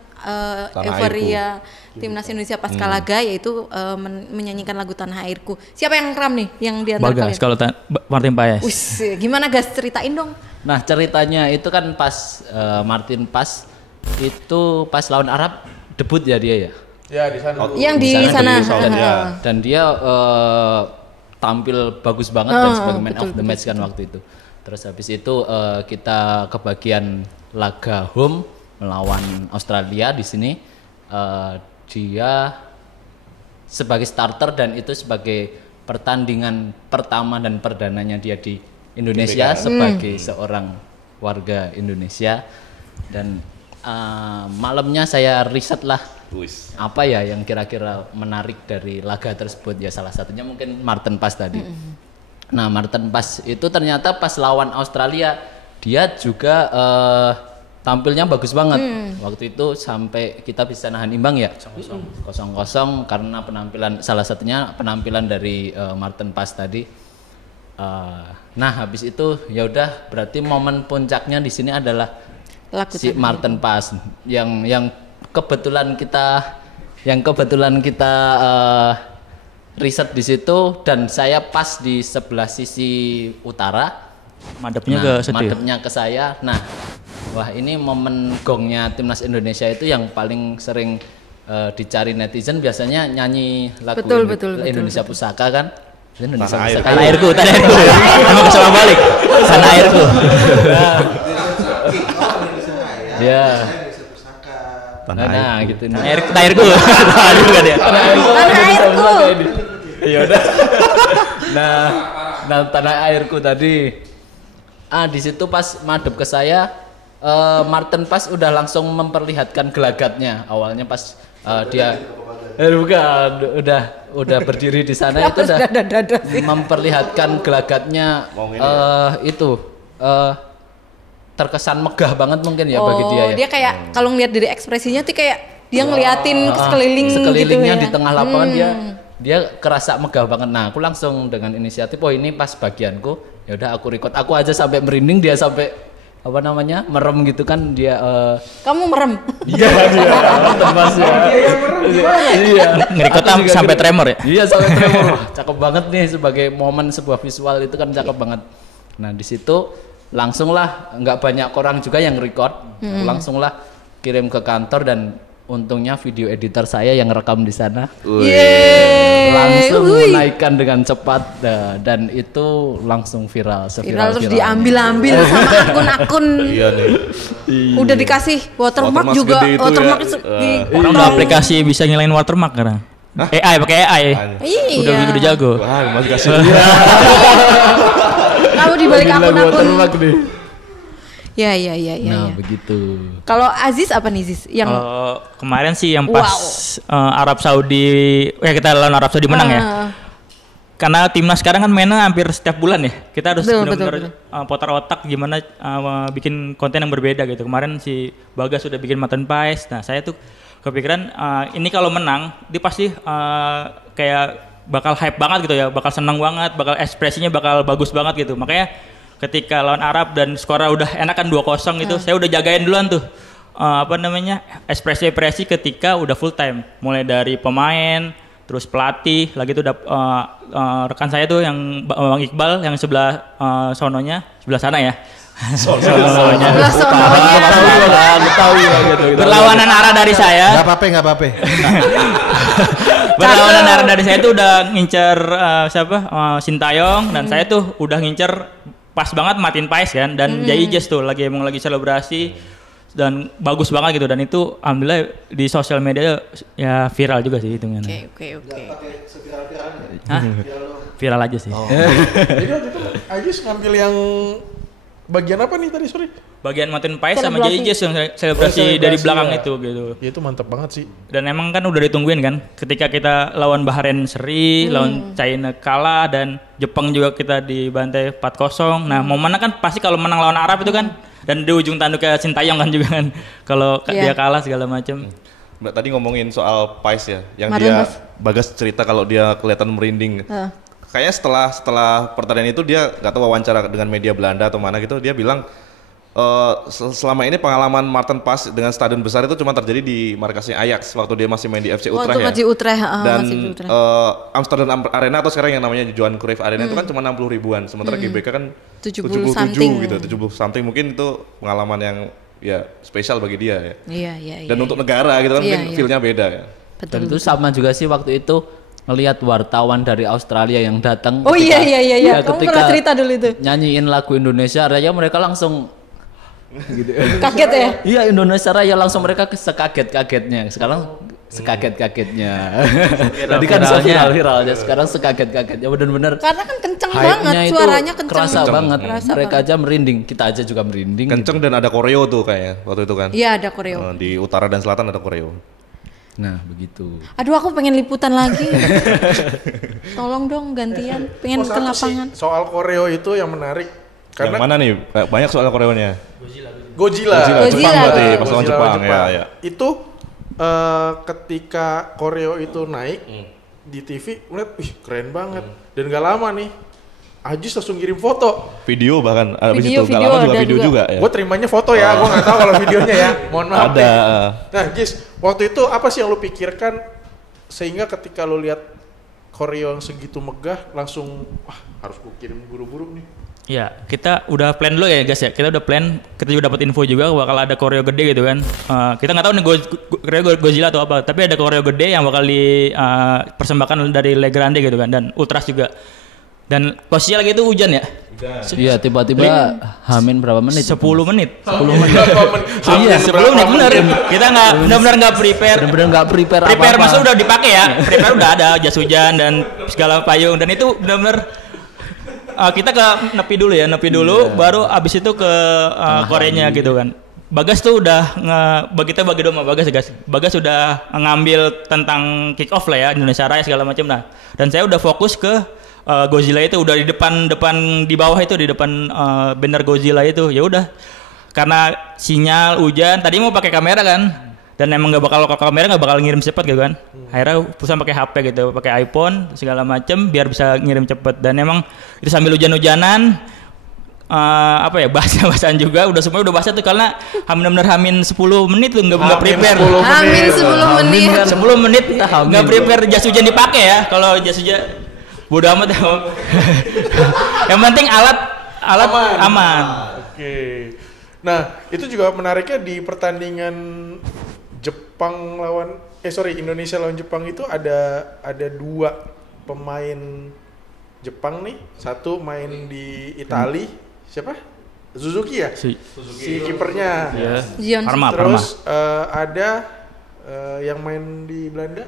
euforia timnas Indonesia pasca laga, yaitu menyanyikan lagu Tanah Airku. Siapa yang ngeram nih yang di antara Bagas kalian? kalau Martin Paes. Wis, gimana Gas, ceritain dong. Nah, ceritanya itu kan pas Martin Paes itu pas lawan Arab debut ya dia ya. Ya di sana. Yang di Di sana sana. debut, dan dia tampil bagus banget dan sebagai man of the match kan waktu itu. Terus habis itu kita kebagian laga home melawan Australia di sini. Dia sebagai starter dan itu sebagai pertandingan pertama dan perdananya dia di Indonesia sebagai seorang warga Indonesia. Dan malamnya saya riset lah apa ya yang kira-kira menarik dari laga tersebut, ya salah satunya mungkin Martin Paes tadi. Nah, Martin Paes itu ternyata pas lawan Australia dia juga tampilnya bagus banget. Waktu itu sampai kita bisa nahan imbang ya 0-0 karena salah satunya penampilan dari Martin Paes tadi. Nah, habis itu ya udah berarti momen puncaknya di sini adalah Lagu si Tanah Martin Paes yang kebetulan kita riset di situ, dan saya pas di sebelah sisi utara. Madepnya ke situ. Madepnya ke saya. Nah, wah ini momen gongnya timnas Indonesia itu yang paling sering dicari netizen, biasanya nyanyi lagu Betul. Indonesia Pusaka kan. Indonesia Tanah Pusaka. Tanah airku. Emang sama balik. Tanah airku. Ya. Tanah Gitu. Tanah airku. Aduh kan ya. Tanah Airku. Iya udah. Nah, tanah airku tadi Di situ pas madep ke saya, Martin pas udah langsung memperlihatkan gelagatnya. Awalnya pas dia bukan udah berdiri di sana itu udah memperlihatkan gelagatnya terkesan megah banget mungkin ya bagi dia ya. Dia kayak kalau ngeliat dari ekspresinya tuh kayak dia ngeliatin sekelilingnya gitu di tengah lapangan dia kerasa megah banget. Nah, aku langsung dengan inisiatif, ini pas bagianku, ya udah aku record. Aku aja sampai merinding, dia sampai merem gitu kan dia. Kamu merem? Iya dia tebas ya. Iya. Ngerekod sampai tremor ya? Iya sampai tremor. Wah, cakep banget nih sebagai momen sebuah visual itu kan cakep banget. Nah di situ langsung lah, nggak banyak orang juga yang record, langsung lah kirim ke kantor dan untungnya video editor saya yang rekam di sana. Langsung menaikkan dengan cepat dan itu langsung viral, viral terus diambil sama akun-akun. Iya nih. Udah dikasih watermark juga, watermark orang udah aplikasi bisa ngilangin watermark sekarang. AI pakai AI. Udah jago. Wah, masih kasih. Kamu di balik akun-akun. Ya. Nah, begitu. Kalau Aziz apa nih Ziz? Yang kemarin sih yang pas Arab Saudi, kita lawan Arab Saudi menang ya. Karena timnas sekarang kan mainnya hampir setiap bulan ya. Kita harus benar-benar putar otak gimana bikin konten yang berbeda gitu. Kemarin si Bagas sudah bikin mutton pies. Nah, saya tuh kepikiran ini kalau menang, dia pasti kayak bakal hype banget gitu ya, bakal senang banget, bakal ekspresinya bakal bagus banget gitu. Makanya ketika lawan Arab dan skornya udah enak kan 2-0 gitu, saya udah jagain duluan tuh ekspresi ketika udah full time, mulai dari pemain, terus pelatih, lagi tuh rekan saya tuh yang Bang Iqbal yang sebelah sononya, sebelah sana ya. Berlawanan arah dari saya. Nggak apa-apa. Berlawanan arah dari saya tuh udah ngincer Sintayong dan saya tuh udah ngincer pas banget Martin Paes kan dan Jai Ijas tuh lagi selebrasi dan bagus banget gitu dan itu alhamdulillah di sosial media ya viral juga sih hitungannya. Oke. Viral aja sih. Jadi waktu itu Ajis ngambil yang bagian apa nih tadi sorry? Bagian Martin Paes sama Jai Ijas yang selebrasi dari belakang itu gitu. Ya itu mantap banget sih. Dan emang kan udah ditungguin kan ketika kita lawan Bahrain seri, lawan China kalah dan Jepang juga kita dibantai 4-0. Nah, momennya kan pasti kalau menang lawan Arab itu kan dan di ujung tanduknya Sintayong kan juga kan kalau dia kalah segala macam. Mbak tadi ngomongin soal Pais ya, yang dia Bagas cerita kalau dia kelihatan merinding. Kayaknya setelah pertandingan itu dia nggak tahu wawancara dengan media Belanda atau mana gitu, dia bilang selama ini pengalaman Martin Paes dengan stadion besar itu cuma terjadi di markasnya Ajax waktu dia masih main di FC Utrecht ya. Di Utrecht, dan Amsterdam Arena atau sekarang yang namanya Johan Cruyff Arena itu kan cuma 60 ribuan, sementara GBK kan 77 gitu, 70 something. Mungkin itu pengalaman yang ya spesial bagi dia ya. Iya. Dan untuk negara gitu kan mungkin feel-nya beda ya. Betul. Dan itu sama juga sih waktu itu ngelihat wartawan dari Australia yang datang. Oh iya. Kamu pernah cerita dulu itu. Nyanyiin lagu Indonesia Raya mereka langsung gitu. Kaget ya? Iya, Indonesia Raya langsung mereka sekaget-kagetnya. Sekarang sekaget-kagetnya. Tadi kan viral aja, sekarang sekaget-kagetnya benar-benar. Karena kan kenceng banget, suaranya kenceng. Kerasa banget. Mereka aja merinding, kita aja juga merinding. Kenceng gitu. Dan ada koreo tuh kayaknya waktu itu kan. Iya, ada koreo. Di utara dan selatan ada koreo. Nah, begitu. Aduh, aku pengen liputan lagi. Tolong dong gantian, pengen ke lapangan. Soal koreo itu yang menarik. Karena yang mana nih? Banyak soal koreonya. Godzilla. Jepang berarti, pasangan Jepang. Ya. Itu ketika koreo itu naik di TV, ngeliat, keren banget. Dan gak lama nih, Ajis langsung kirim foto. Video bahkan, abis itu gak lama juga video juga ya. Gue terimanya foto ya, gue gak tahu kalau videonya ya. Mohon maaf. Ada. Nah, Jis, waktu itu apa sih yang lu pikirkan sehingga ketika lu lihat koreo yang segitu megah, langsung harus gue kirim buru-buru nih. Ya, kita udah plan dulu ya guys ya. Kita udah plan, kita juga dapat info juga bakal ada koreo gede gitu kan. Kita nggak tahu nih koreo Godzilla atau apa, tapi ada koreo gede yang bakal dipersembahkan dari Le Grande gitu kan, dan Ultras juga. Dan posisinya lagi itu hujan ya. Iya, tiba-tiba hamin berapa menit? 10 menit. 10 menit. Iya, 10 menit bener. Kita nggak benar-benar nggak prepare. Bener-bener nggak prepare. Prepare maksudnya udah dipakai ya. Prepare udah ada jas hujan dan segala payung dan itu benar-benar kita ke Nepi dulu ya, baru abis itu ke Koreanya gitu kan. Bagas tuh udah kita bagi doma Bagas ya guys. Bagas udah ngambil tentang kick off lah ya, Indonesia Raya segala macam. Nah, dan saya udah fokus ke Godzilla itu, udah di depan di bawah itu, di depan banner Godzilla itu. Ya udah, karena sinyal hujan tadi mau pakai kamera kan, dan emang kalau kamera nggak bakal ngirim cepat gitu kan. Akhirnya perusahaan pakai HP gitu, pakai iPhone segala macam biar bisa ngirim cepet. Dan emang itu sambil hujan-hujanan. Bahasa-bahasaan juga semuanya udah bahasa tuh, karena benar-benar hamin 10 menit tuh nggak prepare. Hamin 10 menit. 10 menit nggak prepare jas hujan dipakai ya. Kalau jas hujan bodo amat. Yang penting alat aman. Oke. Nah, itu juga menariknya di pertandingan Indonesia lawan Jepang itu ada 2 pemain Jepang nih. Satu main di Itali. Siapa? Suzuki ya? Si kipernya. Iya. Parma. Terus ada yang main di Belanda?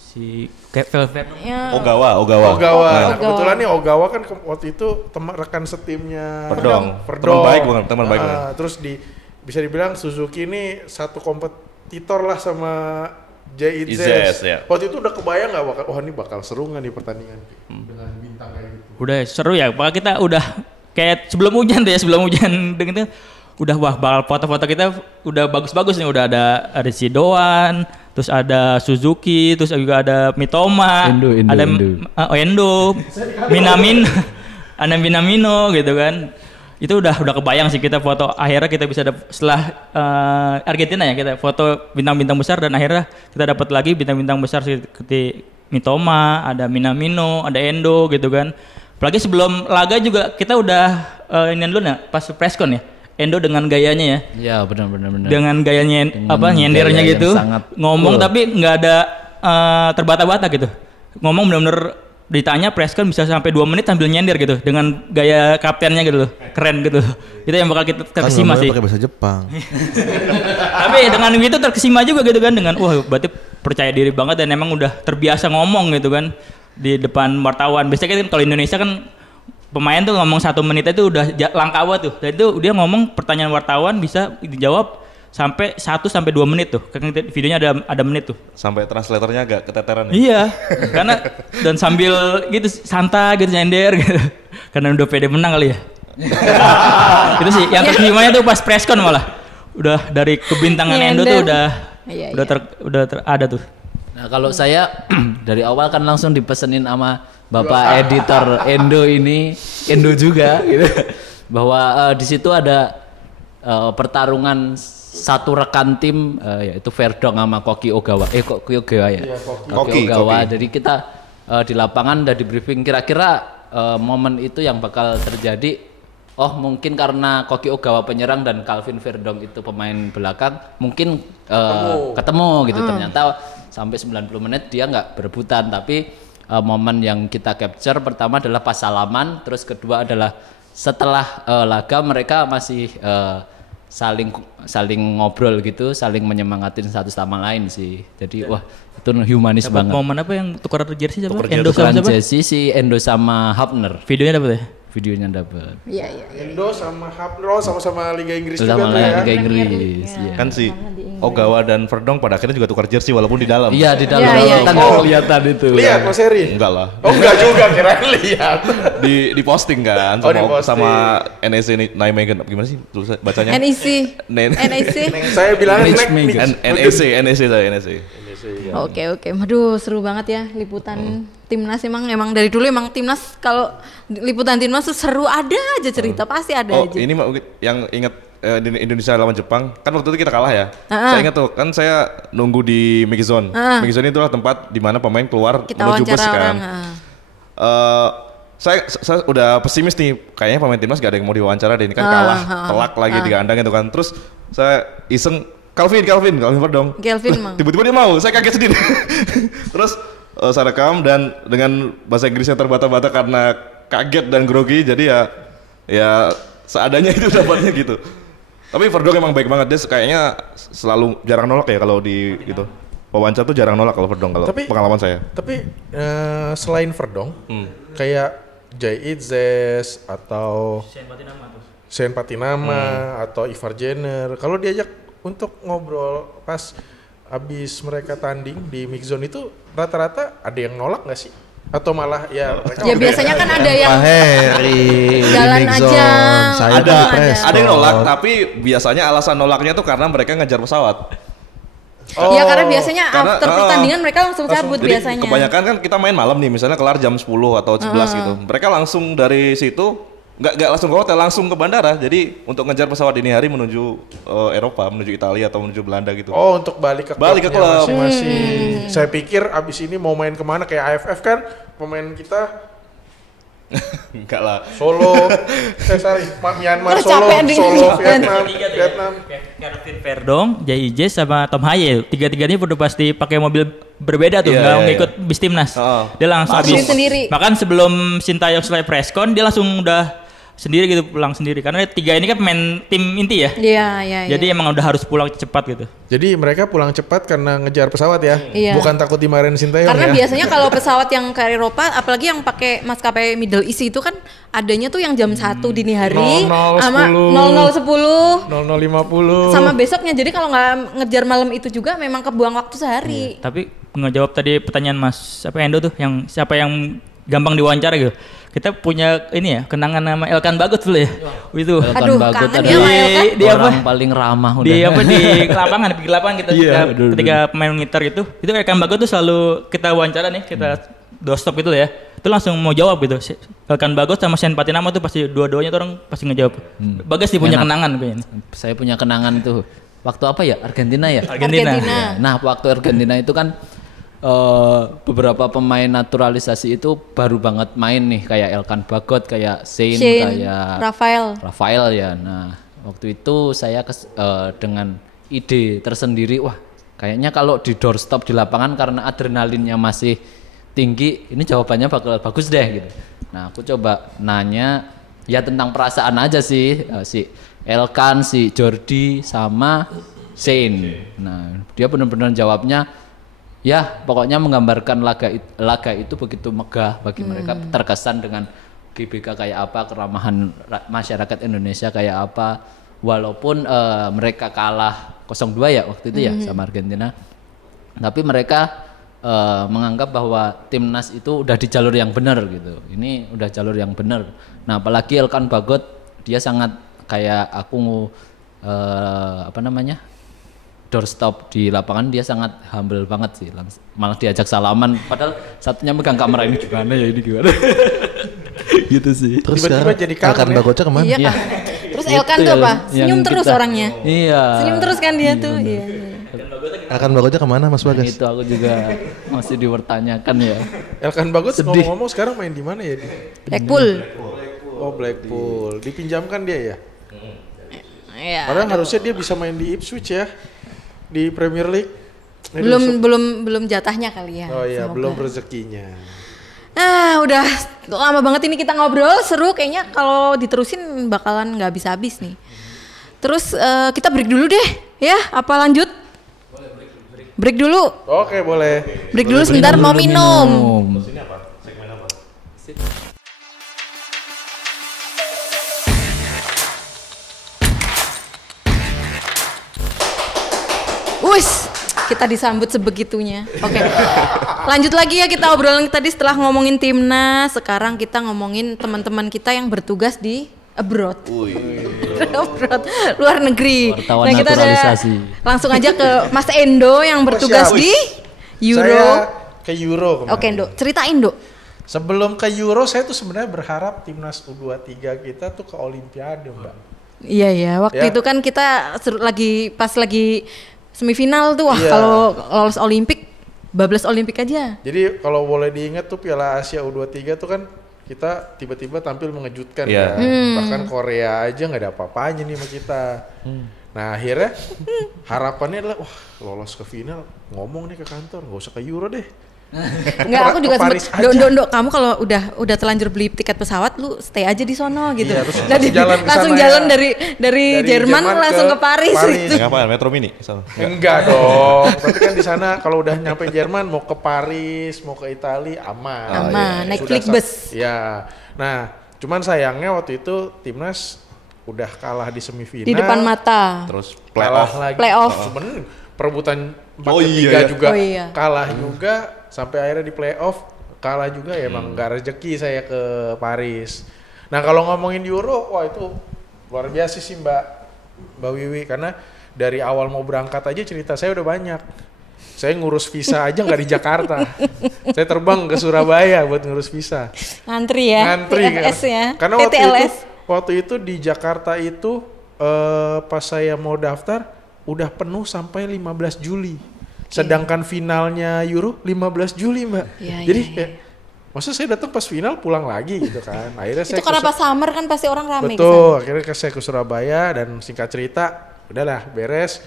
Si Velvet. Ya. Ogawa. Nah, kebetulan nih Ogawa kan waktu itu rekan setimnya Verdong. Teman baik banget. Terus bisa dibilang Suzuki ini satu kompetitor lah sama Izez. Ya. Waktu itu udah kebayang nggak ini bakal seru nggak nih pertandingan dengan bintang kayak gitu? Udah seru ya, Pak. Kita udah kayak sebelum hujan dengan itu udah bakal foto-foto kita udah bagus-bagus nih, udah ada si Doan, terus ada Suzuki, terus juga ada Mitoma, Endo, Minamino gitu kan. Itu udah kebayang sih kita foto, akhirnya kita bisa setelah Argentina ya, kita foto bintang-bintang besar, dan akhirnya kita dapat lagi bintang-bintang besar seperti Mitoma, ada Minamino, ada Endo gitu kan. Apalagi sebelum laga juga kita udah ini dulu ya, pas preskon ya. Endo dengan gayanya ya. Iya, benar. Dengan gayanya nyendernya gitu. Ngomong tapi nggak ada terbata-bata gitu. Ngomong benar-benar ditanya preskon bisa sampai 2 menit sambil nyender gitu, dengan gaya kaptennya gitu loh. Keren gitu. Itu yang bakal kita terkesima sih. Pakai bahasa Jepang. Tapi dengan itu terkesima juga gitu kan, dengan berarti percaya diri banget dan emang udah terbiasa ngomong gitu kan di depan wartawan. Biasanya kan kalau Indonesia kan pemain tuh ngomong 1 menit itu udah langka banget tuh. Dan itu dia ngomong pertanyaan wartawan bisa dijawab sampai 1-2 menit tuh. Videonya ada menit tuh. Sampai translatornya agak keteteran ya. Iya. Karena dan sambil gitu santai gitu nyender gitu. Karena udah pede menang kali ya. Itu sih yang terkesimanya tuh pas preskon malah. Udah dari kebintangan Endo tuh udah ada tuh. Nah, kalau saya dari awal kan langsung dipesenin sama Bapak editor Endo juga gitu. Bahwa di situ ada pertarungan satu rekan tim yaitu Verdong sama Koki Ogawa. Koki Ogawa ya. Koki Ogawa. Jadi kita di lapangan udah di briefing kira-kira momen itu yang bakal terjadi. Oh, mungkin karena Koki Ogawa penyerang dan Calvin Verdong itu pemain belakang, mungkin ketemu gitu. Ternyata sampai 90 menit dia nggak berebutan, tapi momen yang kita capture pertama adalah pas salaman, terus kedua adalah setelah laga mereka masih saling ngobrol gitu, saling menyemangatin satu sama lain sih. Jadi wah, itu humanis banget. Momen apa yang tukar jersey siapa? Tukeran jersey si Endo sama Hapner. Videonya dapat ya? Videonya dapat. Iya. Endo sama Hapner sama Liga Inggris juga sama ya. Liga Inggris. Ya. Kan si Ogawa dan Verdong pada akhirnya juga tukar jersey walaupun di dalam. Iya, di dalam. Kita nggak kelihatan itu. Lihat Mas Heri? Enggak lah. Oh, enggak juga, kirain lihat. Di posting kan sama NEC Nijmegen, gimana sih tulis bacanya? NEC. Saya bilang NEC. Oke. Aduh, seru banget ya liputan timnas. Emang dari dulu emang timnas, kalau liputan timnas tuh seru, ada aja cerita, pasti ada aja. Ini yang ingat Indonesia lawan Jepang, kan waktu itu kita kalah ya. Saya ingat tuh, kan saya nunggu di Megazone. Megazone itu adalah tempat di mana pemain keluar kita menuju bus kan. Saya udah pesimis nih, kayaknya pemain timnas gak ada yang mau diwawancara deh, ini kan kalah, telak lagi di kandang gitu kan. Terus saya iseng Calvin Verdong. Tiba-tiba dia mau, saya kaget sendiri. Terus saya rekam dan dengan bahasa Inggris yang terbata-bata karena kaget dan grogi, jadi ya seadanya itu dapatnya gitu. Tapi Verdong emang baik banget, dia kayaknya selalu jarang nolak ya kalau di gitu. Wawancara tuh jarang nolak kalau Verdong, kalau pengalaman saya. Tapi selain Verdong, kayak Jay Itzes atau Shane Patinama atau Ivar Jenner. Kalau diajak untuk ngobrol pas abis mereka tanding di mix zone itu rata-rata ada yang nolak nggak sih? Atau malah ya mereka Ya biasanya kan ada yang Pak Heri, jalan di aja. saya ada press ada yang con. nolak, tapi biasanya alasan nolaknya tuh karena mereka ngejar pesawat. Ya karena biasanya Karena, after pertandingan mereka langsung cabut Jadi biasanya. kebanyakan kan kita main malam nih, misalnya kelar jam 10 atau 11 gitu. Mereka langsung dari situ nggak langsung ke hotel, langsung ke bandara. Jadi untuk ngejar pesawat dini hari menuju Eropa, menuju Italia atau menuju Belanda gitu. Oh, untuk balik ke Balik ke klubnya klub. masing-masing. Saya pikir abis ini mau main kemana kayak AFF kan pemain kita Enggak lah. Solo, sorry, Myanmar, Terus Solo, capek dengan Solo, Vietnam. Vietnam. Kevin Verdong, Jay Ijes sama Tom Haye. Tiga-tiganya udah pasti pakai mobil berbeda tuh, Iya, nggak iya, ngikut bis timnas. Dia langsung Langsung habis. sendiri. Bahkan sebelum Sintayong selesai preskon, dia langsung udah sendiri gitu, pulang sendiri. Karena tiga ini kan pemain tim inti ya. Iya. Jadi emang udah harus pulang cepat gitu. Jadi mereka pulang cepat karena ngejar pesawat ya, Iya. bukan takut dimarahin Sintayong Karena ya. biasanya kalau pesawat yang ke Eropa, apalagi yang pakai maskapai Middle East itu kan adanya tuh yang jam 1 dini hari 00.10. sama 00.10 00.50. sama besoknya. Jadi kalau nggak ngejar malam itu juga memang kebuang waktu sehari. Tapi ngejawab tadi pertanyaan Mas Endo tuh, yang siapa yang gampang diwawancara gitu. Kita punya ini ya, kenangan nama Elkan Bagot dulu ya. Itu. Aduh, Bagot kangen adalah ya sama Elkan. Di apa? orang paling ramah udah. Di apa di lapangan, di pinggir lapangan kita ketika pemain ngitar gitu. Itu Elkan Bagot tuh selalu kita wawancara nih, kita doorstop gitu ya. Itu langsung mau jawab gitu. Elkan Bagot sama Shane Patinama tuh pasti dua-duanya tuh orang pasti ngejawab. Bagas sih punya Enak. kenangan kayaknya. Saya punya kenangan tuh. Waktu apa ya? Argentina ya? Argentina. Argentina. Nah, waktu Argentina itu kan beberapa pemain naturalisasi itu baru banget main nih, kayak Elkan Bagot, kayak Shane, kayak Rafael ya. Nah, waktu itu saya dengan ide tersendiri, wah kayaknya kalau di doorstop di lapangan karena adrenalinnya masih tinggi, ini jawabannya bakal bagus deh gitu. Nah, aku coba nanya ya tentang perasaan aja sih, si Elkan, si Jordi sama Shane. Nah, dia benar-benar jawabnya ya pokoknya menggambarkan laga itu begitu megah bagi mereka, terkesan dengan GBK kayak apa, keramahan masyarakat Indonesia kayak apa, walaupun mereka kalah 0-2 ya waktu itu ya sama Argentina, tapi mereka menganggap bahwa timnas itu udah di jalur yang benar gitu. Ini udah jalur yang benar. Nah, apalagi Elkan Bagot, dia sangat kayak aku doorstop di lapangan, dia sangat humble banget sih, malah diajak salaman padahal satunya megang kamera, ini gimana ya, ini gimana. Gitu sih. Terus Tiba-tiba sekarang jadi kangen Elkan ya. Bagotnya kemana? Iya kan. Terus Elkan Itu tuh ya, apa? yang Senyum terus kita- orangnya. Iya. Senyum terus kan dia tuh. Iya. Elkan Bagotnya kemana Mas Bagas? Itu aku juga masih dipertanyakan ya. Elkan Bagot ngomong-ngomong sekarang main di mana ya? Blackpool. Oh, Blackpool. Dipinjamkan dia ya? Iya. Padahal harusnya dia bisa main di Ipswich ya, di Premier League. Belum jatahnya kali ya. Oh iya, Semoga. belum rezekinya. Nah, udah lama banget ini kita ngobrol, seru kayaknya, kalau diterusin bakalan nggak habis-habis nih. Terus kita break dulu deh, ya? Apa lanjut? Break dulu. Oke, boleh. Break dulu sebentar, mau minum. Wis, kita disambut sebegitunya. Oke. Lanjut lagi ya, kita obrolan tadi setelah ngomongin timnas, sekarang kita ngomongin teman-teman kita yang bertugas di abroad. Abroad, luar negeri. Wartawan kita naturalisasi. langsung aja ke Mas Endo yang bertugas siap. di Saya Euro. ke Euro kemarin. Oke, Endo, ceritain, Dok. Sebelum ke Euro, saya tuh sebenarnya berharap timnas U23 kita tuh ke Olimpiade, Mbak. Iya ya, waktu Ya. itu kan kita pas lagi semifinal tuh, wah Iya. kalau lolos Olimpik, bablas Olimpik aja. Jadi kalau boleh diingat tuh Piala Asia U23 tuh kan kita tiba-tiba tampil mengejutkan Iya. ya. Bahkan Korea aja nggak ada apa-apanya nih sama kita. Nah akhirnya harapannya adalah wah lolos ke final, ngomong nih ke kantor nggak usah ke Euro deh. Enggak, aku juga Paris sempet, Dok, kamu kalau udah terlanjur beli tiket pesawat, lu stay aja di sono gitu. Iya, terus Langsung langsung jalan ya. dari Jerman langsung ke Paris. Gitu. Ngapain? Metro Mini? Salah. Enggak dong. Tapi kan di sana kalau udah nyampe Jerman mau ke Paris, mau ke Italia aman. Aman, naik Sudah Flixbus. Ya. Nah, cuman sayangnya waktu itu timnas udah kalah di semifinal. Di depan mata. Terus kalah playoff. lagi. Playoff. Sebenarnya perebutan 4-3 iya. juga iya. kalah juga sampai akhirnya di playoff kalah juga ya emang gak rezeki saya ke Paris. Nah kalau ngomongin Euro, wah itu luar biasa sih Mbak Wiwi karena dari awal mau berangkat aja cerita saya udah banyak. Saya ngurus visa aja nggak di Jakarta. Saya terbang ke Surabaya buat ngurus visa. Ngantri ya. Ngantri TFS ya. karena TTLS. waktu itu di Jakarta itu pas saya mau daftar udah penuh sampai 15 Juli. Sedangkan finalnya Euro 15 Juli, Mbak. Iya, Jadi iya, kayak masa saya datang pas final pulang lagi gitu kan. Akhirnya Itu saya karena pas summer kan pasti orang rame betul, akhirnya saya ke Surabaya dan singkat cerita udahlah beres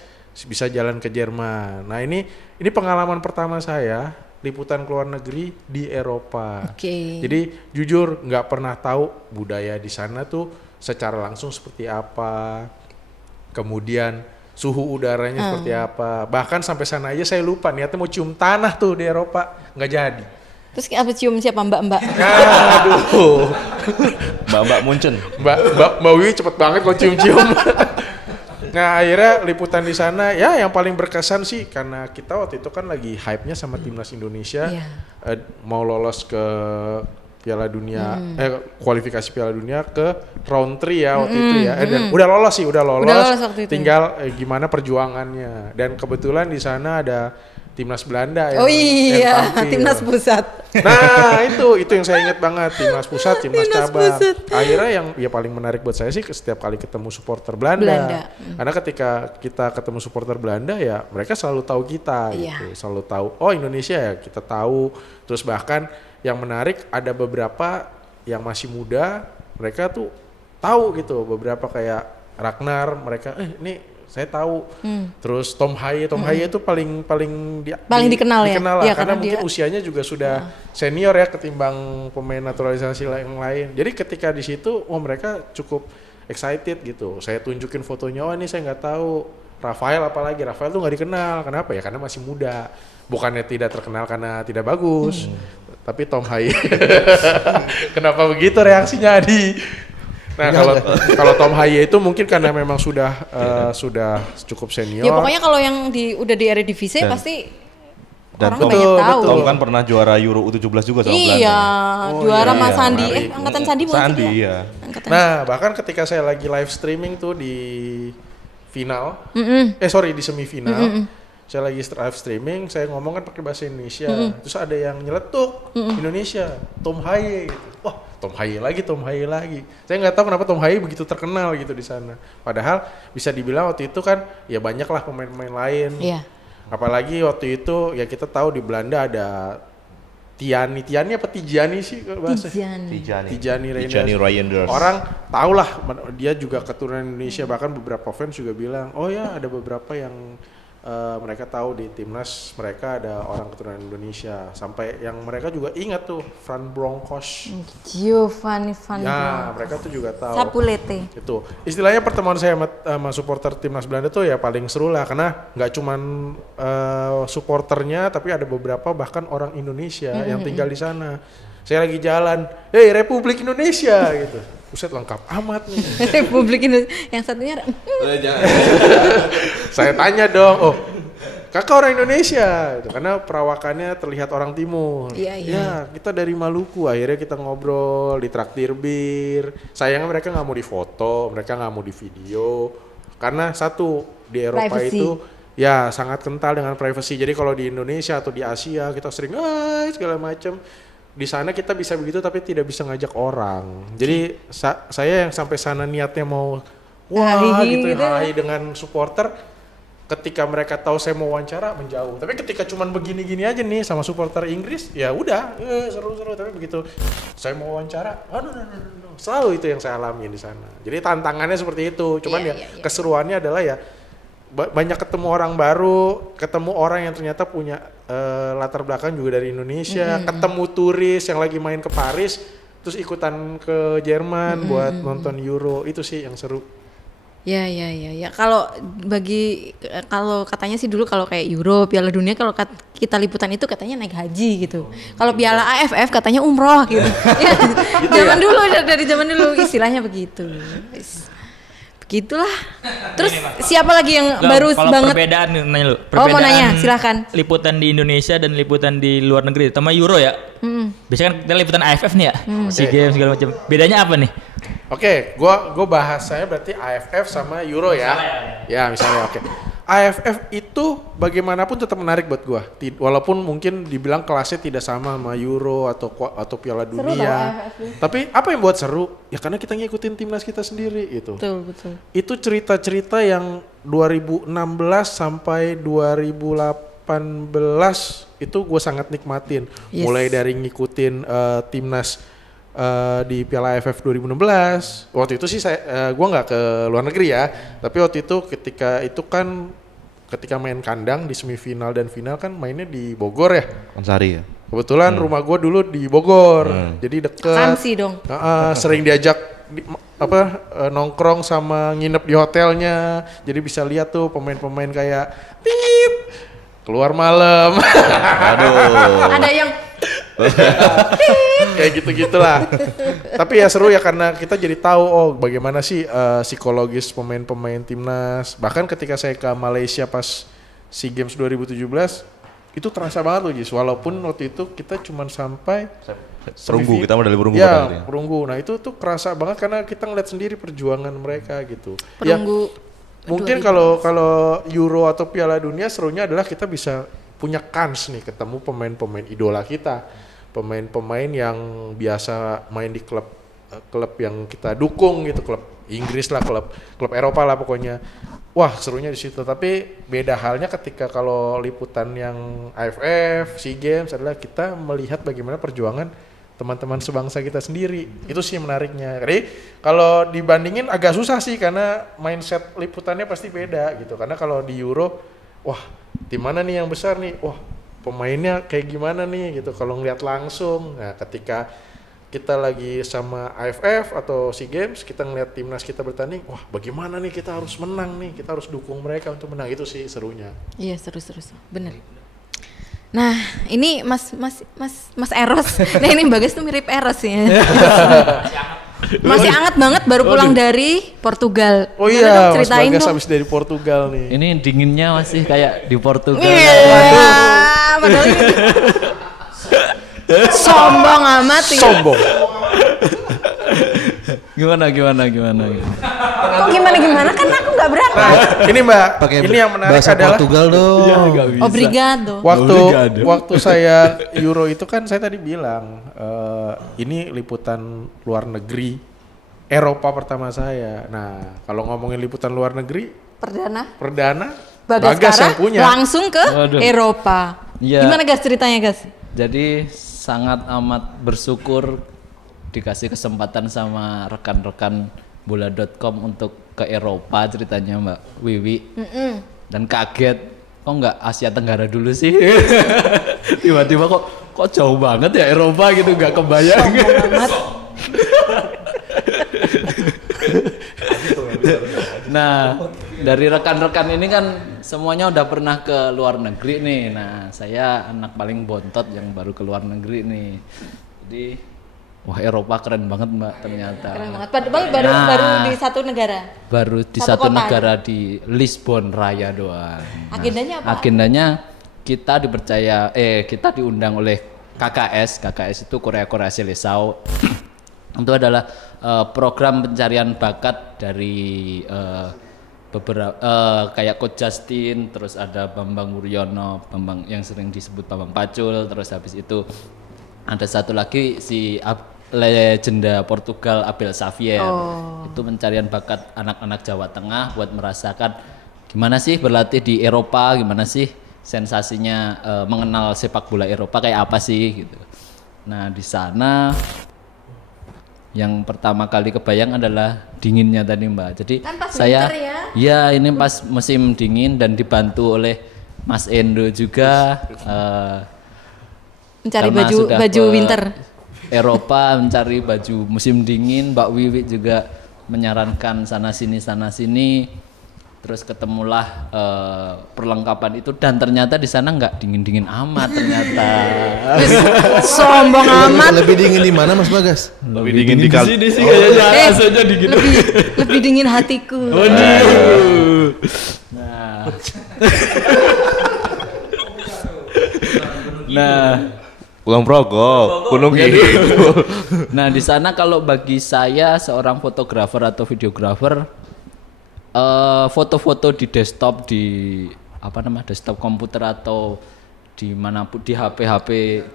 bisa jalan ke Jerman. Nah, ini pengalaman pertama saya liputan ke luar negeri di Eropa. Oke. Jadi jujur nggak pernah tahu budaya di sana tuh secara langsung seperti apa. Kemudian suhu udaranya seperti apa. Bahkan sampai sana aja saya lupa niatnya mau cium tanah tuh di Eropa, nggak jadi. Terus apa cium siapa mbak-mbak? Aduh. Mbak Munchen. Mbak Wiwi cepet banget kalau cium-cium. Nah akhirnya liputan di sana ya yang paling berkesan sih karena kita waktu itu kan lagi hype-nya sama timnas Indonesia mau lolos ke Piala Dunia kualifikasi Piala Dunia ke round 3 ya waktu itu ya dan udah lolos waktu itu. Tinggal gimana perjuangannya dan kebetulan di sana ada timnas Belanda Oh iya, yang tampil. timnas pusat. Nah itu yang saya ingat banget timnas pusat, timnas cabang. pusat. Akhirnya yang paling menarik buat saya sih setiap kali ketemu supporter Belanda. Karena ketika kita ketemu supporter Belanda ya mereka selalu tahu kita gitu, selalu tahu. Oh Indonesia ya kita tahu. Terus bahkan yang menarik ada beberapa yang masih muda mereka tuh tahu gitu beberapa kayak Ragnar mereka ini saya tahu. Terus Tom Haye itu paling dikenal ya. Lah, Ya, karena mungkin dia usianya juga sudah senior ya ketimbang pemain naturalisasi yang lain. Jadi ketika di situ mereka cukup excited gitu. Saya tunjukin fotonya, ini saya nggak tahu. Rafael tuh nggak dikenal. Kenapa ya? Karena masih muda. Bukannya tidak terkenal karena tidak bagus. Tapi Tom Haye. Kenapa begitu reaksinya Adi? Nah kalau Tom Haye itu mungkin karena memang sudah cukup senior. Ya pokoknya kalau yang udah di Eredivisie pasti dan orang banyak tahu. Tom kan pernah juara Euro U17 juga sama Belanda. Iya, juara Mas iya, Sandi. menarik. Angkatan Sandi bukan Sandi, sih? iya. Nah bahkan ketika saya lagi live streaming tuh di final, di semifinal. Saya lagi live streaming, saya ngomong kan pakai bahasa Indonesia. Terus ada yang nyeletuk Indonesia, Tom Haye gitu. Wah, Tom Haye lagi. Saya nggak tahu kenapa Tom Haye begitu terkenal gitu di sana. Padahal bisa dibilang waktu itu kan ya banyak lah pemain-pemain lain. Iya. Apalagi waktu itu ya kita tahu di Belanda ada Tijani apa Tijani sih bahasa? Tijani Reinders. Orang tahulah dia juga keturunan Indonesia, bahkan beberapa fans juga bilang, "Oh ya, ada beberapa yang mereka tahu di timnas mereka ada orang keturunan Indonesia." Sampai yang mereka juga ingat tuh Van Bronckhorst. Giovanni Van Ya, Bronckhorst. mereka tuh juga tahu. Sapulete. Itu istilahnya pertemuan saya sama supporter timnas Belanda tuh ya paling seru lah karena nggak cuman supporternya tapi ada beberapa bahkan orang Indonesia yang tinggal di sana. Saya lagi jalan, Republik Indonesia gitu. Buset lengkap amat nih. Republik Indonesia. Yang satunya Saya tanya dong, kakak orang Indonesia, gitu. Karena perawakannya terlihat orang timur. Iya. Ya, kita dari Maluku. Akhirnya kita ngobrol, ditraktir bir. Sayangnya mereka nggak mau difoto, mereka nggak mau di video. Karena satu di Eropa Privacy. itu ya sangat kental dengan privacy. Jadi kalau di Indonesia atau di Asia kita sering segala macam. Di sana kita bisa begitu tapi tidak bisa ngajak orang. Jadi saya yang sampai sana niatnya mau hahi dengan supporter, ketika mereka tahu saya mau wawancara menjauh. Tapi ketika cuman begini-gini aja nih sama supporter Inggris, ya udah seru-seru. Tapi begitu saya mau wawancara, no. Selalu itu yang saya alami di sana. Jadi tantangannya seperti itu. Cuman keseruannya adalah ya banyak ketemu orang baru, ketemu orang yang ternyata punya latar belakang juga dari Indonesia, ketemu turis yang lagi main ke Paris, terus ikutan ke Jerman buat nonton Euro, itu sih yang seru. Ya. Kalau katanya sih dulu kalau kayak Euro, Piala Dunia kalau kita liputan itu katanya naik haji gitu. Kalau Piala AFF katanya umroh gitu. Ya, zaman dulu dari zaman dulu istilahnya begitu. Begitulah. Terus siapa lagi yang baru kalau banget? Perbedaan nanya lu. Mau nanya, silakan. Liputan di Indonesia dan liputan di luar negeri, sama Euro ya. Biasanya kan kita liputan AFF nih ya, SEA Games segala macam. Bedanya apa nih? Oke, gua bahasanya berarti AFF sama Euro ya. Ya misalnya oke. AFF itu bagaimanapun tetap menarik buat gua. Walaupun mungkin dibilang kelasnya tidak sama Euro atau Piala Dunia. Tapi apa yang buat seru? Ya karena kita ngikutin timnas kita sendiri gitu. Betul. Itu cerita-cerita yang 2016 sampai 2018 itu gue sangat nikmatin. Yes. Mulai dari ngikutin timnas di Piala AFF 2016. Waktu itu sih gue nggak ke luar negeri ya, tapi waktu itu ketika main kandang di semifinal dan final kan mainnya di Bogor ya. Ansari ya. Kebetulan rumah gue dulu di Bogor, jadi deket. Kamsi dong. Sering diajak nongkrong sama nginep di hotelnya, jadi bisa lihat tuh pemain-pemain kayak Pip keluar malam. Aduh. Ada yang kayak gitu-gitulah. Tapi ya seru ya karena kita jadi tahu bagaimana sih psikologis pemain-pemain timnas. Bahkan ketika saya ke Malaysia pas SEA Games 2017 itu terasa banget loh Jis. Walaupun waktu itu kita cuma sampai Perunggu, kita medali perunggu ya, perunggu. Nah itu tuh kerasa banget karena kita ngeliat sendiri perjuangan mereka gitu. perunggu. Ya, mungkin kalau Euro atau Piala Dunia serunya adalah kita bisa punya kans nih ketemu pemain-pemain idola kita, pemain-pemain yang biasa main di klub yang kita dukung gitu, klub Inggris lah, klub Eropa lah pokoknya. Wah serunya di situ. Tapi beda halnya ketika kalau liputan yang AFF, SEA Games adalah kita melihat bagaimana perjuangan teman-teman sebangsa kita sendiri. Itu sih menariknya. Jadi kalau dibandingin agak susah sih karena mindset liputannya pasti beda gitu. Karena kalau di Euro, wah tim mana nih yang besar nih? Wah pemainnya kayak gimana nih gitu. Kalau ngeliat langsung, nah ketika kita lagi sama AFF atau SEA Games, kita ngeliat timnas kita bertanding, wah bagaimana nih kita harus menang nih, kita harus dukung mereka untuk menang. Itu sih serunya. Iya seru, bener. Nah ini Mas Eros, nah ini Bagas tuh mirip Eros ya. Masih anget banget, baru pulang dari Portugal. Oh iya, Mas Bagas habis dari Portugal nih. Ini dinginnya masih kayak di Portugal. Iya, padahal ini sombong amat ya. Sombong. Gimana? Kok gimana kan aku nggak berangkat. Ini Mbak, ini yang menarik bahasa adalah Portugal dong. Obrigado. Waktu saya Euro itu kan saya tadi bilang ini liputan luar negeri Eropa pertama saya. Nah kalau ngomongin liputan luar negeri perdana Bagas yang punya langsung ke Eropa. Ya. Gimana Gas ceritanya Gas? Jadi sangat amat bersyukur dikasih kesempatan sama rekan-rekan bola.com untuk ke Eropa ceritanya Mbak Wiwi. Dan kaget, kok nggak Asia Tenggara dulu sih? Tiba-tiba kok jauh banget ya Eropa gitu, nggak kebayang. Nah dari rekan-rekan ini kan semuanya udah pernah ke luar negeri nih. Nah saya anak paling bontot yang baru ke luar negeri nih. Jadi wah Eropa keren banget Mbak ternyata. Keren banget. Baru di satu negara. Baru di satu negara di Lisbon Raya doang. Agendanya apa? Agendanya kita kita diundang oleh KKS itu Korea Selesau. Itu adalah program pencarian bakat dari beberapa kayak Coach Justin, terus ada Bambang Wuryono, Bambang yang sering disebut Bambang Pacul, terus habis itu ada satu lagi si legenda Portugal Abel Xavier. Itu pencarian bakat anak-anak Jawa Tengah buat merasakan gimana sih berlatih di Eropa, gimana sih sensasinya mengenal sepak bola Eropa kayak apa sih gitu. Nah di sana yang pertama kali kebayang adalah dinginnya tadi Mbak. Jadi kan pas saya winter ya? Ya ini pas musim dingin dan dibantu oleh Mas Endo juga Mencari karena sudah baju ke winter. Eropa mencari baju musim dingin. Mbak Wiwi juga menyarankan sana sini. Terus ketemulah perlengkapan itu dan ternyata di sana nggak dingin amat ternyata. Sombong amat. Lebih dingin di mana Mas Bagas? Lebih dingin di kali. Di sini kayaknya rasanya dingin. Lebih dingin hatiku. Nah, Pulang Progo, Gunung gitu. nah di sana kalau bagi saya seorang fotografer atau videografer, foto-foto di desktop, di desktop komputer atau di manapun, di HP,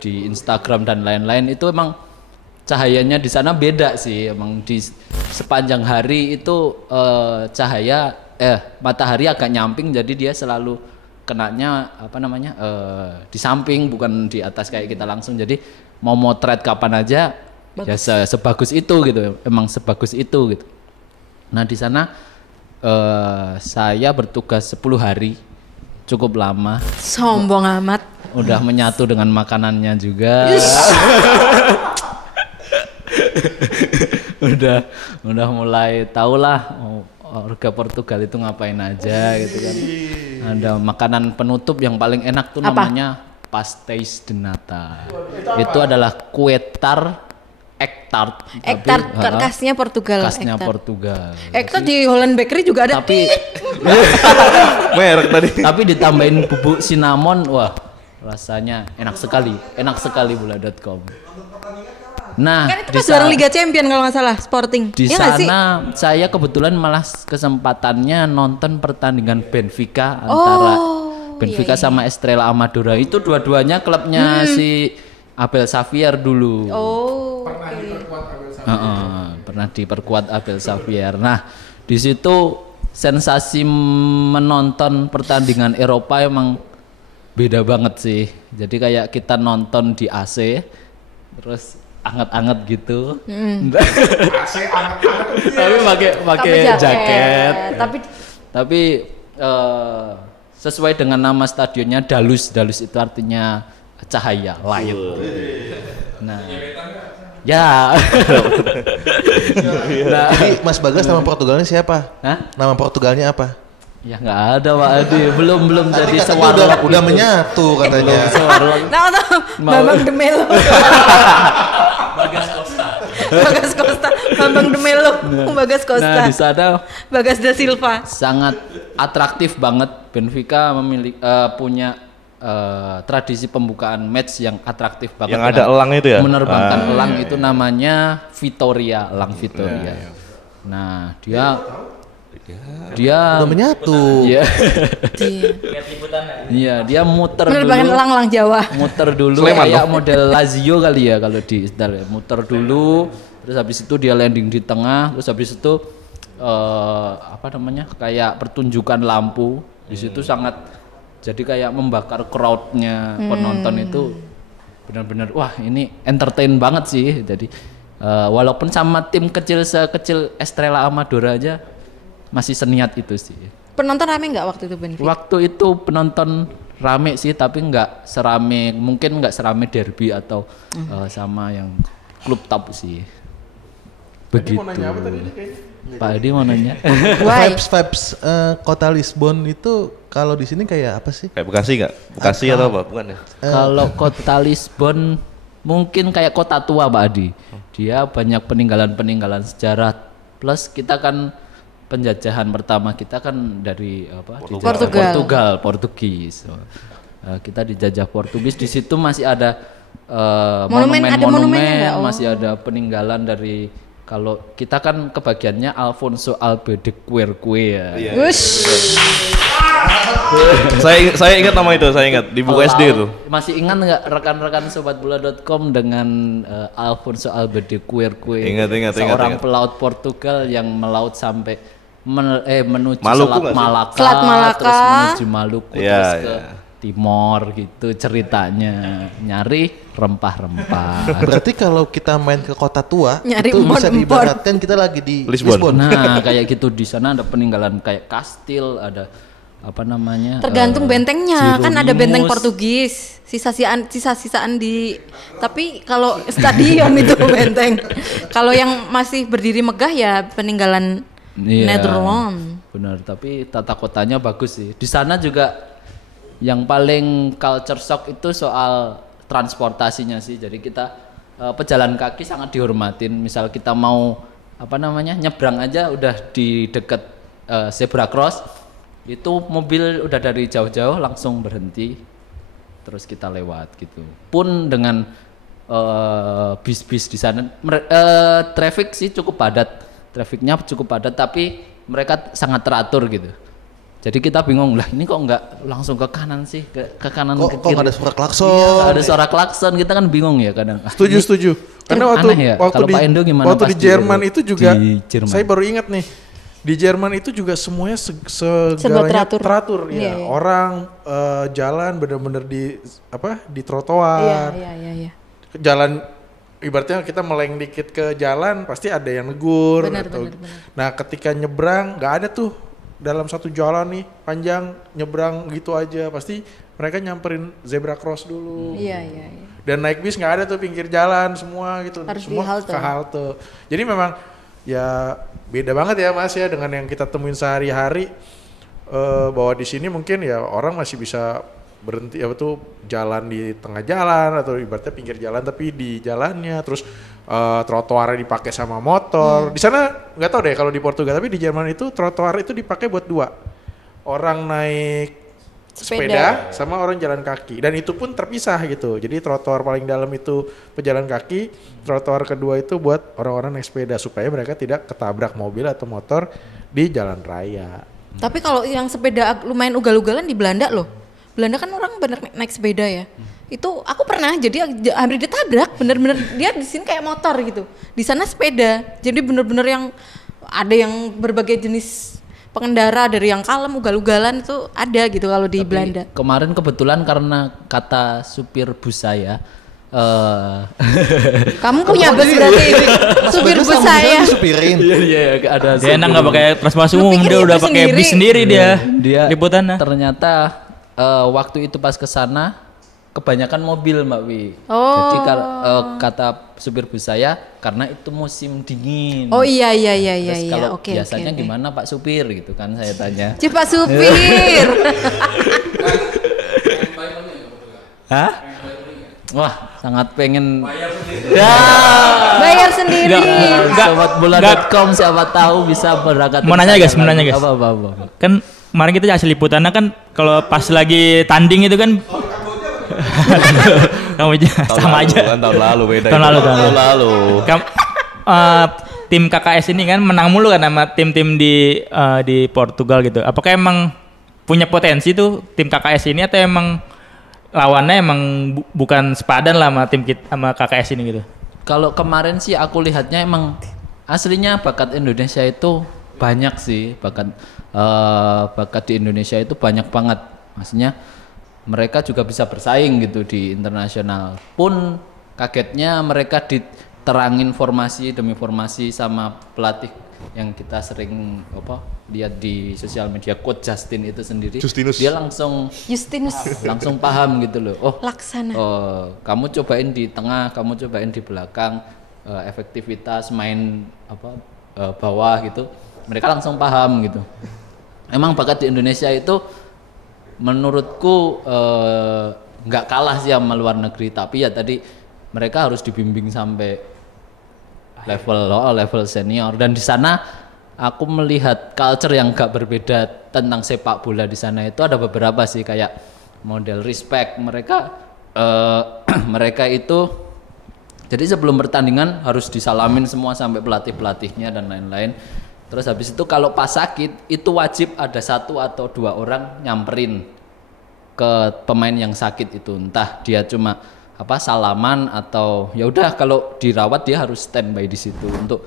di Instagram dan lain-lain itu emang cahayanya di sana beda sih. Emang di sepanjang hari itu matahari agak nyamping, jadi dia selalu kenanya di samping bukan di atas kayak kita langsung. Jadi mau motret kapan aja ya sebagus itu gitu. Emang sebagus itu gitu. Nah di sana saya bertugas 10 hari, cukup lama. Sombong amat. Udah menyatu dengan makanannya juga. udah mulai tahulah warga Portugal itu ngapain aja gitu kan. Ada makanan penutup yang paling enak tuh namanya pastéis de nata. Itu adalah kue tar egg tart. Egg tart khasnya Portugal. Khasnya Portugal. Egg tart di Holland Bakery juga ada. Tapi Merek tadi. tapi ditambahin bubuk cinnamon, wah rasanya enak sekali bula.com. Nah, Kan itu pas bareng Liga Champion kalau nggak salah, Sporting. di Iya nggak sih? sana saya kebetulan malah kesempatannya nonton pertandingan Benfica antara Benfica sama Estrela Amadora. Itu dua-duanya klubnya si Abel Xavier dulu. Pernah diperkuat Abel Xavier. Nah, di situ sensasi menonton pertandingan Eropa emang beda banget sih. Jadi kayak kita nonton di AC, terus anget-anget gitu. Tapi pakai jaket. Tapi sesuai dengan nama stadionnya Dalus. Dalus itu artinya cahaya, light. Nah, ya. Jadi Mas Bagas nama Portugalnya siapa? Hah? Nama Portugalnya apa? Ya nggak ada Pak Adi, belum Tadi jadi katanya sewarlok udah gitu. menyatu katanya. Sewarlok. Nah, Bambang Demelo. Bagas Costa. Bambang Demelo. Bagas Nah Costa. di sana Bagas da Silva. sangat atraktif banget. Benfica memiliki punya tradisi pembukaan match yang atraktif banget. Yang ada elang itu ya? Menerbangkan elang itu namanya Vitoria, elang Vitoria. Nah dia Udah menyatu. Iya. Iya, dia muter Menerbangkan dulu. elang Jawa. Muter dulu kayak model Lazio kali ya kalau di Italia. Muter dulu, terus habis itu dia landing di tengah, terus habis itu kayak pertunjukan lampu. Di situ sangat jadi kayak membakar crowdnya penonton itu benar-benar wah ini entertain banget sih. Jadi walaupun sama tim kecil sekecil Estrela Amadora aja masih seniat itu sih. Penonton rame nggak waktu itu Benfica? Waktu itu penonton rame sih, tapi nggak serame derby atau sama yang klub top sih. Begitu. Pak Edi mau nanya. Vibes kota Lisbon itu kalau di sini kayak apa sih? Kayak Bekasi nggak? Bekasi atau apa? Bukan ya? Kalau kota Lisbon mungkin kayak kota tua Pak Adi. Dia banyak peninggalan sejarah. Plus kita kan penjajahan pertama kita kan dari Portugis. Kita dijajah Portugis. Di situ masih ada monumen, masih ada peninggalan dari kalau kita kan kebagiannya Alfonso Albuquerque ya. Saya ingat nama itu, saya ingat di buku SD itu. Masih ingat nggak rekan-rekan sobatbola.com dengan Alfonso Albuquerque? Ingat. Seorang pelaut Portugal yang melaut sampai menuju Maluku Selat Malaka, terus Malaka. menuju Maluku, terus ke Timor gitu ceritanya. Nyari rempah-rempah. Berarti kalau kita main ke kota tua Nyari itu bisa empon-empon. diibaratkan kita lagi di Lisbon. Nah, kayak gitu di sana ada peninggalan kayak kastil, ada apa namanya? Tergantung bentengnya, kan ada benteng Jeronimus. Portugis, sisa-sisaan di. Tapi kalau stadion itu benteng. Kalau yang masih berdiri megah ya peninggalan Iya, Nederland. benar, tapi tata kotanya bagus sih. Di sana juga yang paling culture shock itu soal transportasinya sih. Jadi kita pejalan kaki sangat dihormatin. Misal kita mau apa namanya nyebrang aja udah di dekat zebra cross, itu mobil udah dari jauh-jauh langsung berhenti, terus kita lewat gitu. Pun dengan bis-bis di sana, traffic sih cukup padat. Trafficnya cukup padat, tapi mereka sangat teratur gitu. Jadi kita bingung lah, ini kok nggak langsung ke kanan sih, ke kanan kok ke kok kiri. nggak ada suara klakson. Iya, nggak ada suara klakson, kita kan bingung ya kadang. Setuju. Karena waktu aneh ya? waktu Kalau di Pak Endo gimana waktu pas di Jerman di- itu juga di Jerman? saya baru ingat nih. Di Jerman itu juga semuanya Serba segalanya teratur. teratur ya. Iya, iya. Orang jalan bener-bener di trotoar. Iya. Jalan ibaratnya kita meleng dikit ke jalan pasti ada yang negur. Benar. Nah ketika nyebrang nggak ada tuh dalam satu jalan nih panjang nyebrang gitu aja pasti mereka nyamperin zebra cross dulu. Iya. Dan naik bis nggak ada tuh pinggir jalan semua gitu. Harus semua di halte. ke halte. Jadi memang ya beda banget ya Mas ya dengan yang kita temuin sehari-hari. Bahwa di sini mungkin ya orang masih bisa berhenti apa tuh jalan di tengah jalan atau ibaratnya pinggir jalan tapi di jalannya terus trotoarnya dipakai sama motor. Di sana nggak tahu deh kalau di Portugal tapi di Jerman itu trotoar itu dipakai buat dua. Orang naik sepeda sama orang jalan kaki dan itu pun terpisah gitu. Jadi trotoar paling dalam itu pejalan kaki, trotoar kedua itu buat orang-orang naik sepeda supaya mereka tidak ketabrak mobil atau motor di jalan raya. Tapi kalau yang sepeda lumayan ugal-ugalan di Belanda loh. Belanda kan orang bener naik sepeda ya. Itu aku pernah jadi hampir ditabrak, bener-bener dia di sini kayak motor gitu. Di sana sepeda. Jadi bener-bener yang ada yang berbagai jenis pengendara dari yang kalem ugal-ugalan itu ada gitu kalau di Belanda. Kemarin kebetulan karena kata supir bus saya, Kamu punya bus berarti supir bus saya. Disupirin. iya ada. Dia enak nggak pakai transportasi Lu umum, pikir dia itu udah pakai sendiri? bis sendiri dia. Dia Liputannya. ternyata waktu itu pas ke sana kebanyakan mobil Mbak Wi. Oh. Jadi kata supir bus saya karena itu musim dingin. Oh iya. Terus kalau Oke. biasanya gimana Pak supir gitu kan saya tanya. Cepat supir. Hah? Wah, sangat pengen Bayar sendiri. sobatbola.com siapa tahu bisa berangkat. Mau nanya guys, Apa. Kan kemarin kita hasil liputannya kan kalau pas lagi tanding itu kan kamu aja sama aja. Kan tahun lalu beda. Tahun itu. lalu. lalu. Tim KKS ini kan menang mulu kan sama tim-tim di Portugal gitu. Apakah emang punya potensi tuh tim KKS ini atau emang lawannya emang bukan sepadan lah sama tim kita sama KKS ini gitu? Kalau kemarin sih aku lihatnya emang aslinya bakat Indonesia itu banyak sih, bakat di Indonesia itu banyak banget. Maksudnya mereka juga bisa bersaing gitu di internasional. Pun kagetnya mereka diterangin formasi demi formasi sama pelatih yang kita sering lihat di sosial media, Coach Justin itu sendiri. Justinus. Dia langsung paham gitu loh. Oh, Laksana. kamu cobain di tengah, kamu cobain di belakang, efektivitas main bawah gitu. Mereka langsung paham gitu. Emang bakat di Indonesia itu menurutku nggak kalah sih sama luar negeri, tapi ya tadi mereka harus dibimbing sampai level senior. Dan di sana aku melihat culture yang gak berbeda tentang sepak bola di sana itu ada beberapa sih, kayak model respect mereka. Mereka itu jadi sebelum pertandingan harus disalamin semua sampai pelatihnya dan lain-lain. Terus habis itu kalau pas sakit itu wajib ada 1 atau 2 orang nyamperin ke pemain yang sakit itu, entah dia cuma salaman atau ya udah kalau dirawat dia harus standby di situ untuk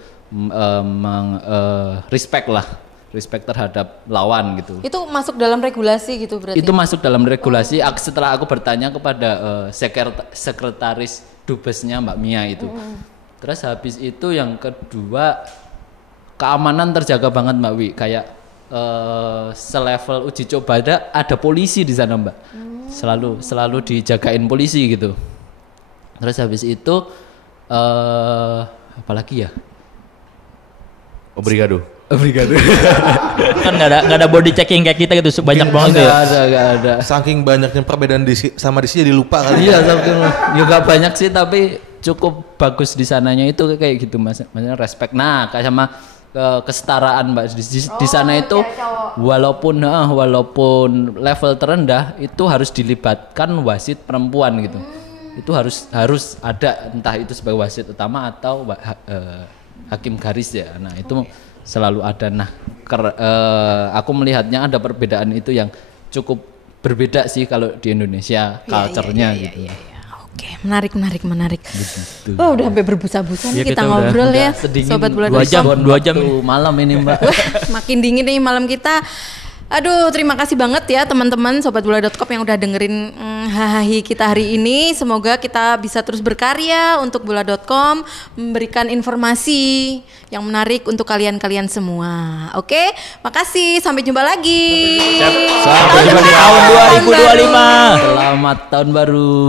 respect lah respect terhadap lawan gitu. Itu masuk dalam regulasi gitu berarti? Itu masuk dalam regulasi. Setelah aku bertanya kepada sekretaris dubesnya Mbak Mia itu. Terus habis itu yang kedua, keamanan terjaga banget Mbak Wi. Kayak selevel uji coba ada polisi di sana Mbak. Selalu dijagain polisi gitu. Terus habis itu apalagi ya? Obrigado. Kan nggak ada body checking kayak kita gitu banyak banget ya. Nggak ada. Saking banyaknya perbedaan sama di sini jadi lupa kali. Iya, juga banyak sih tapi cukup bagus di sananya itu kayak gitu Mas. Maksudnya respect. Nah, kayak sama kesetaraan Mbak di sana itu walaupun level terendah itu harus dilibatkan wasit perempuan gitu. Itu harus ada, entah itu sebagai wasit utama atau hakim garis ya. Nah, itu selalu ada. Nah, aku melihatnya ada perbedaan itu yang cukup berbeda sih kalau di Indonesia culture-nya gitu. Oke, menarik. Begitu. Oh, udah sampai berbusa-busa nih kita ngobrol ya, sobat bola. 2 jam malam ini Mbak. Makin dingin nih malam kita. Aduh, terima kasih banget ya teman-teman sobat bola.com yang udah dengerin hahahi kita hari ini. Semoga kita bisa terus berkarya untuk bola.com, memberikan informasi yang menarik untuk kalian-kalian semua. Oke, makasih. Sampai jumpa lagi. Sampai jumpa di tahun 2025. Selamat tahun baru.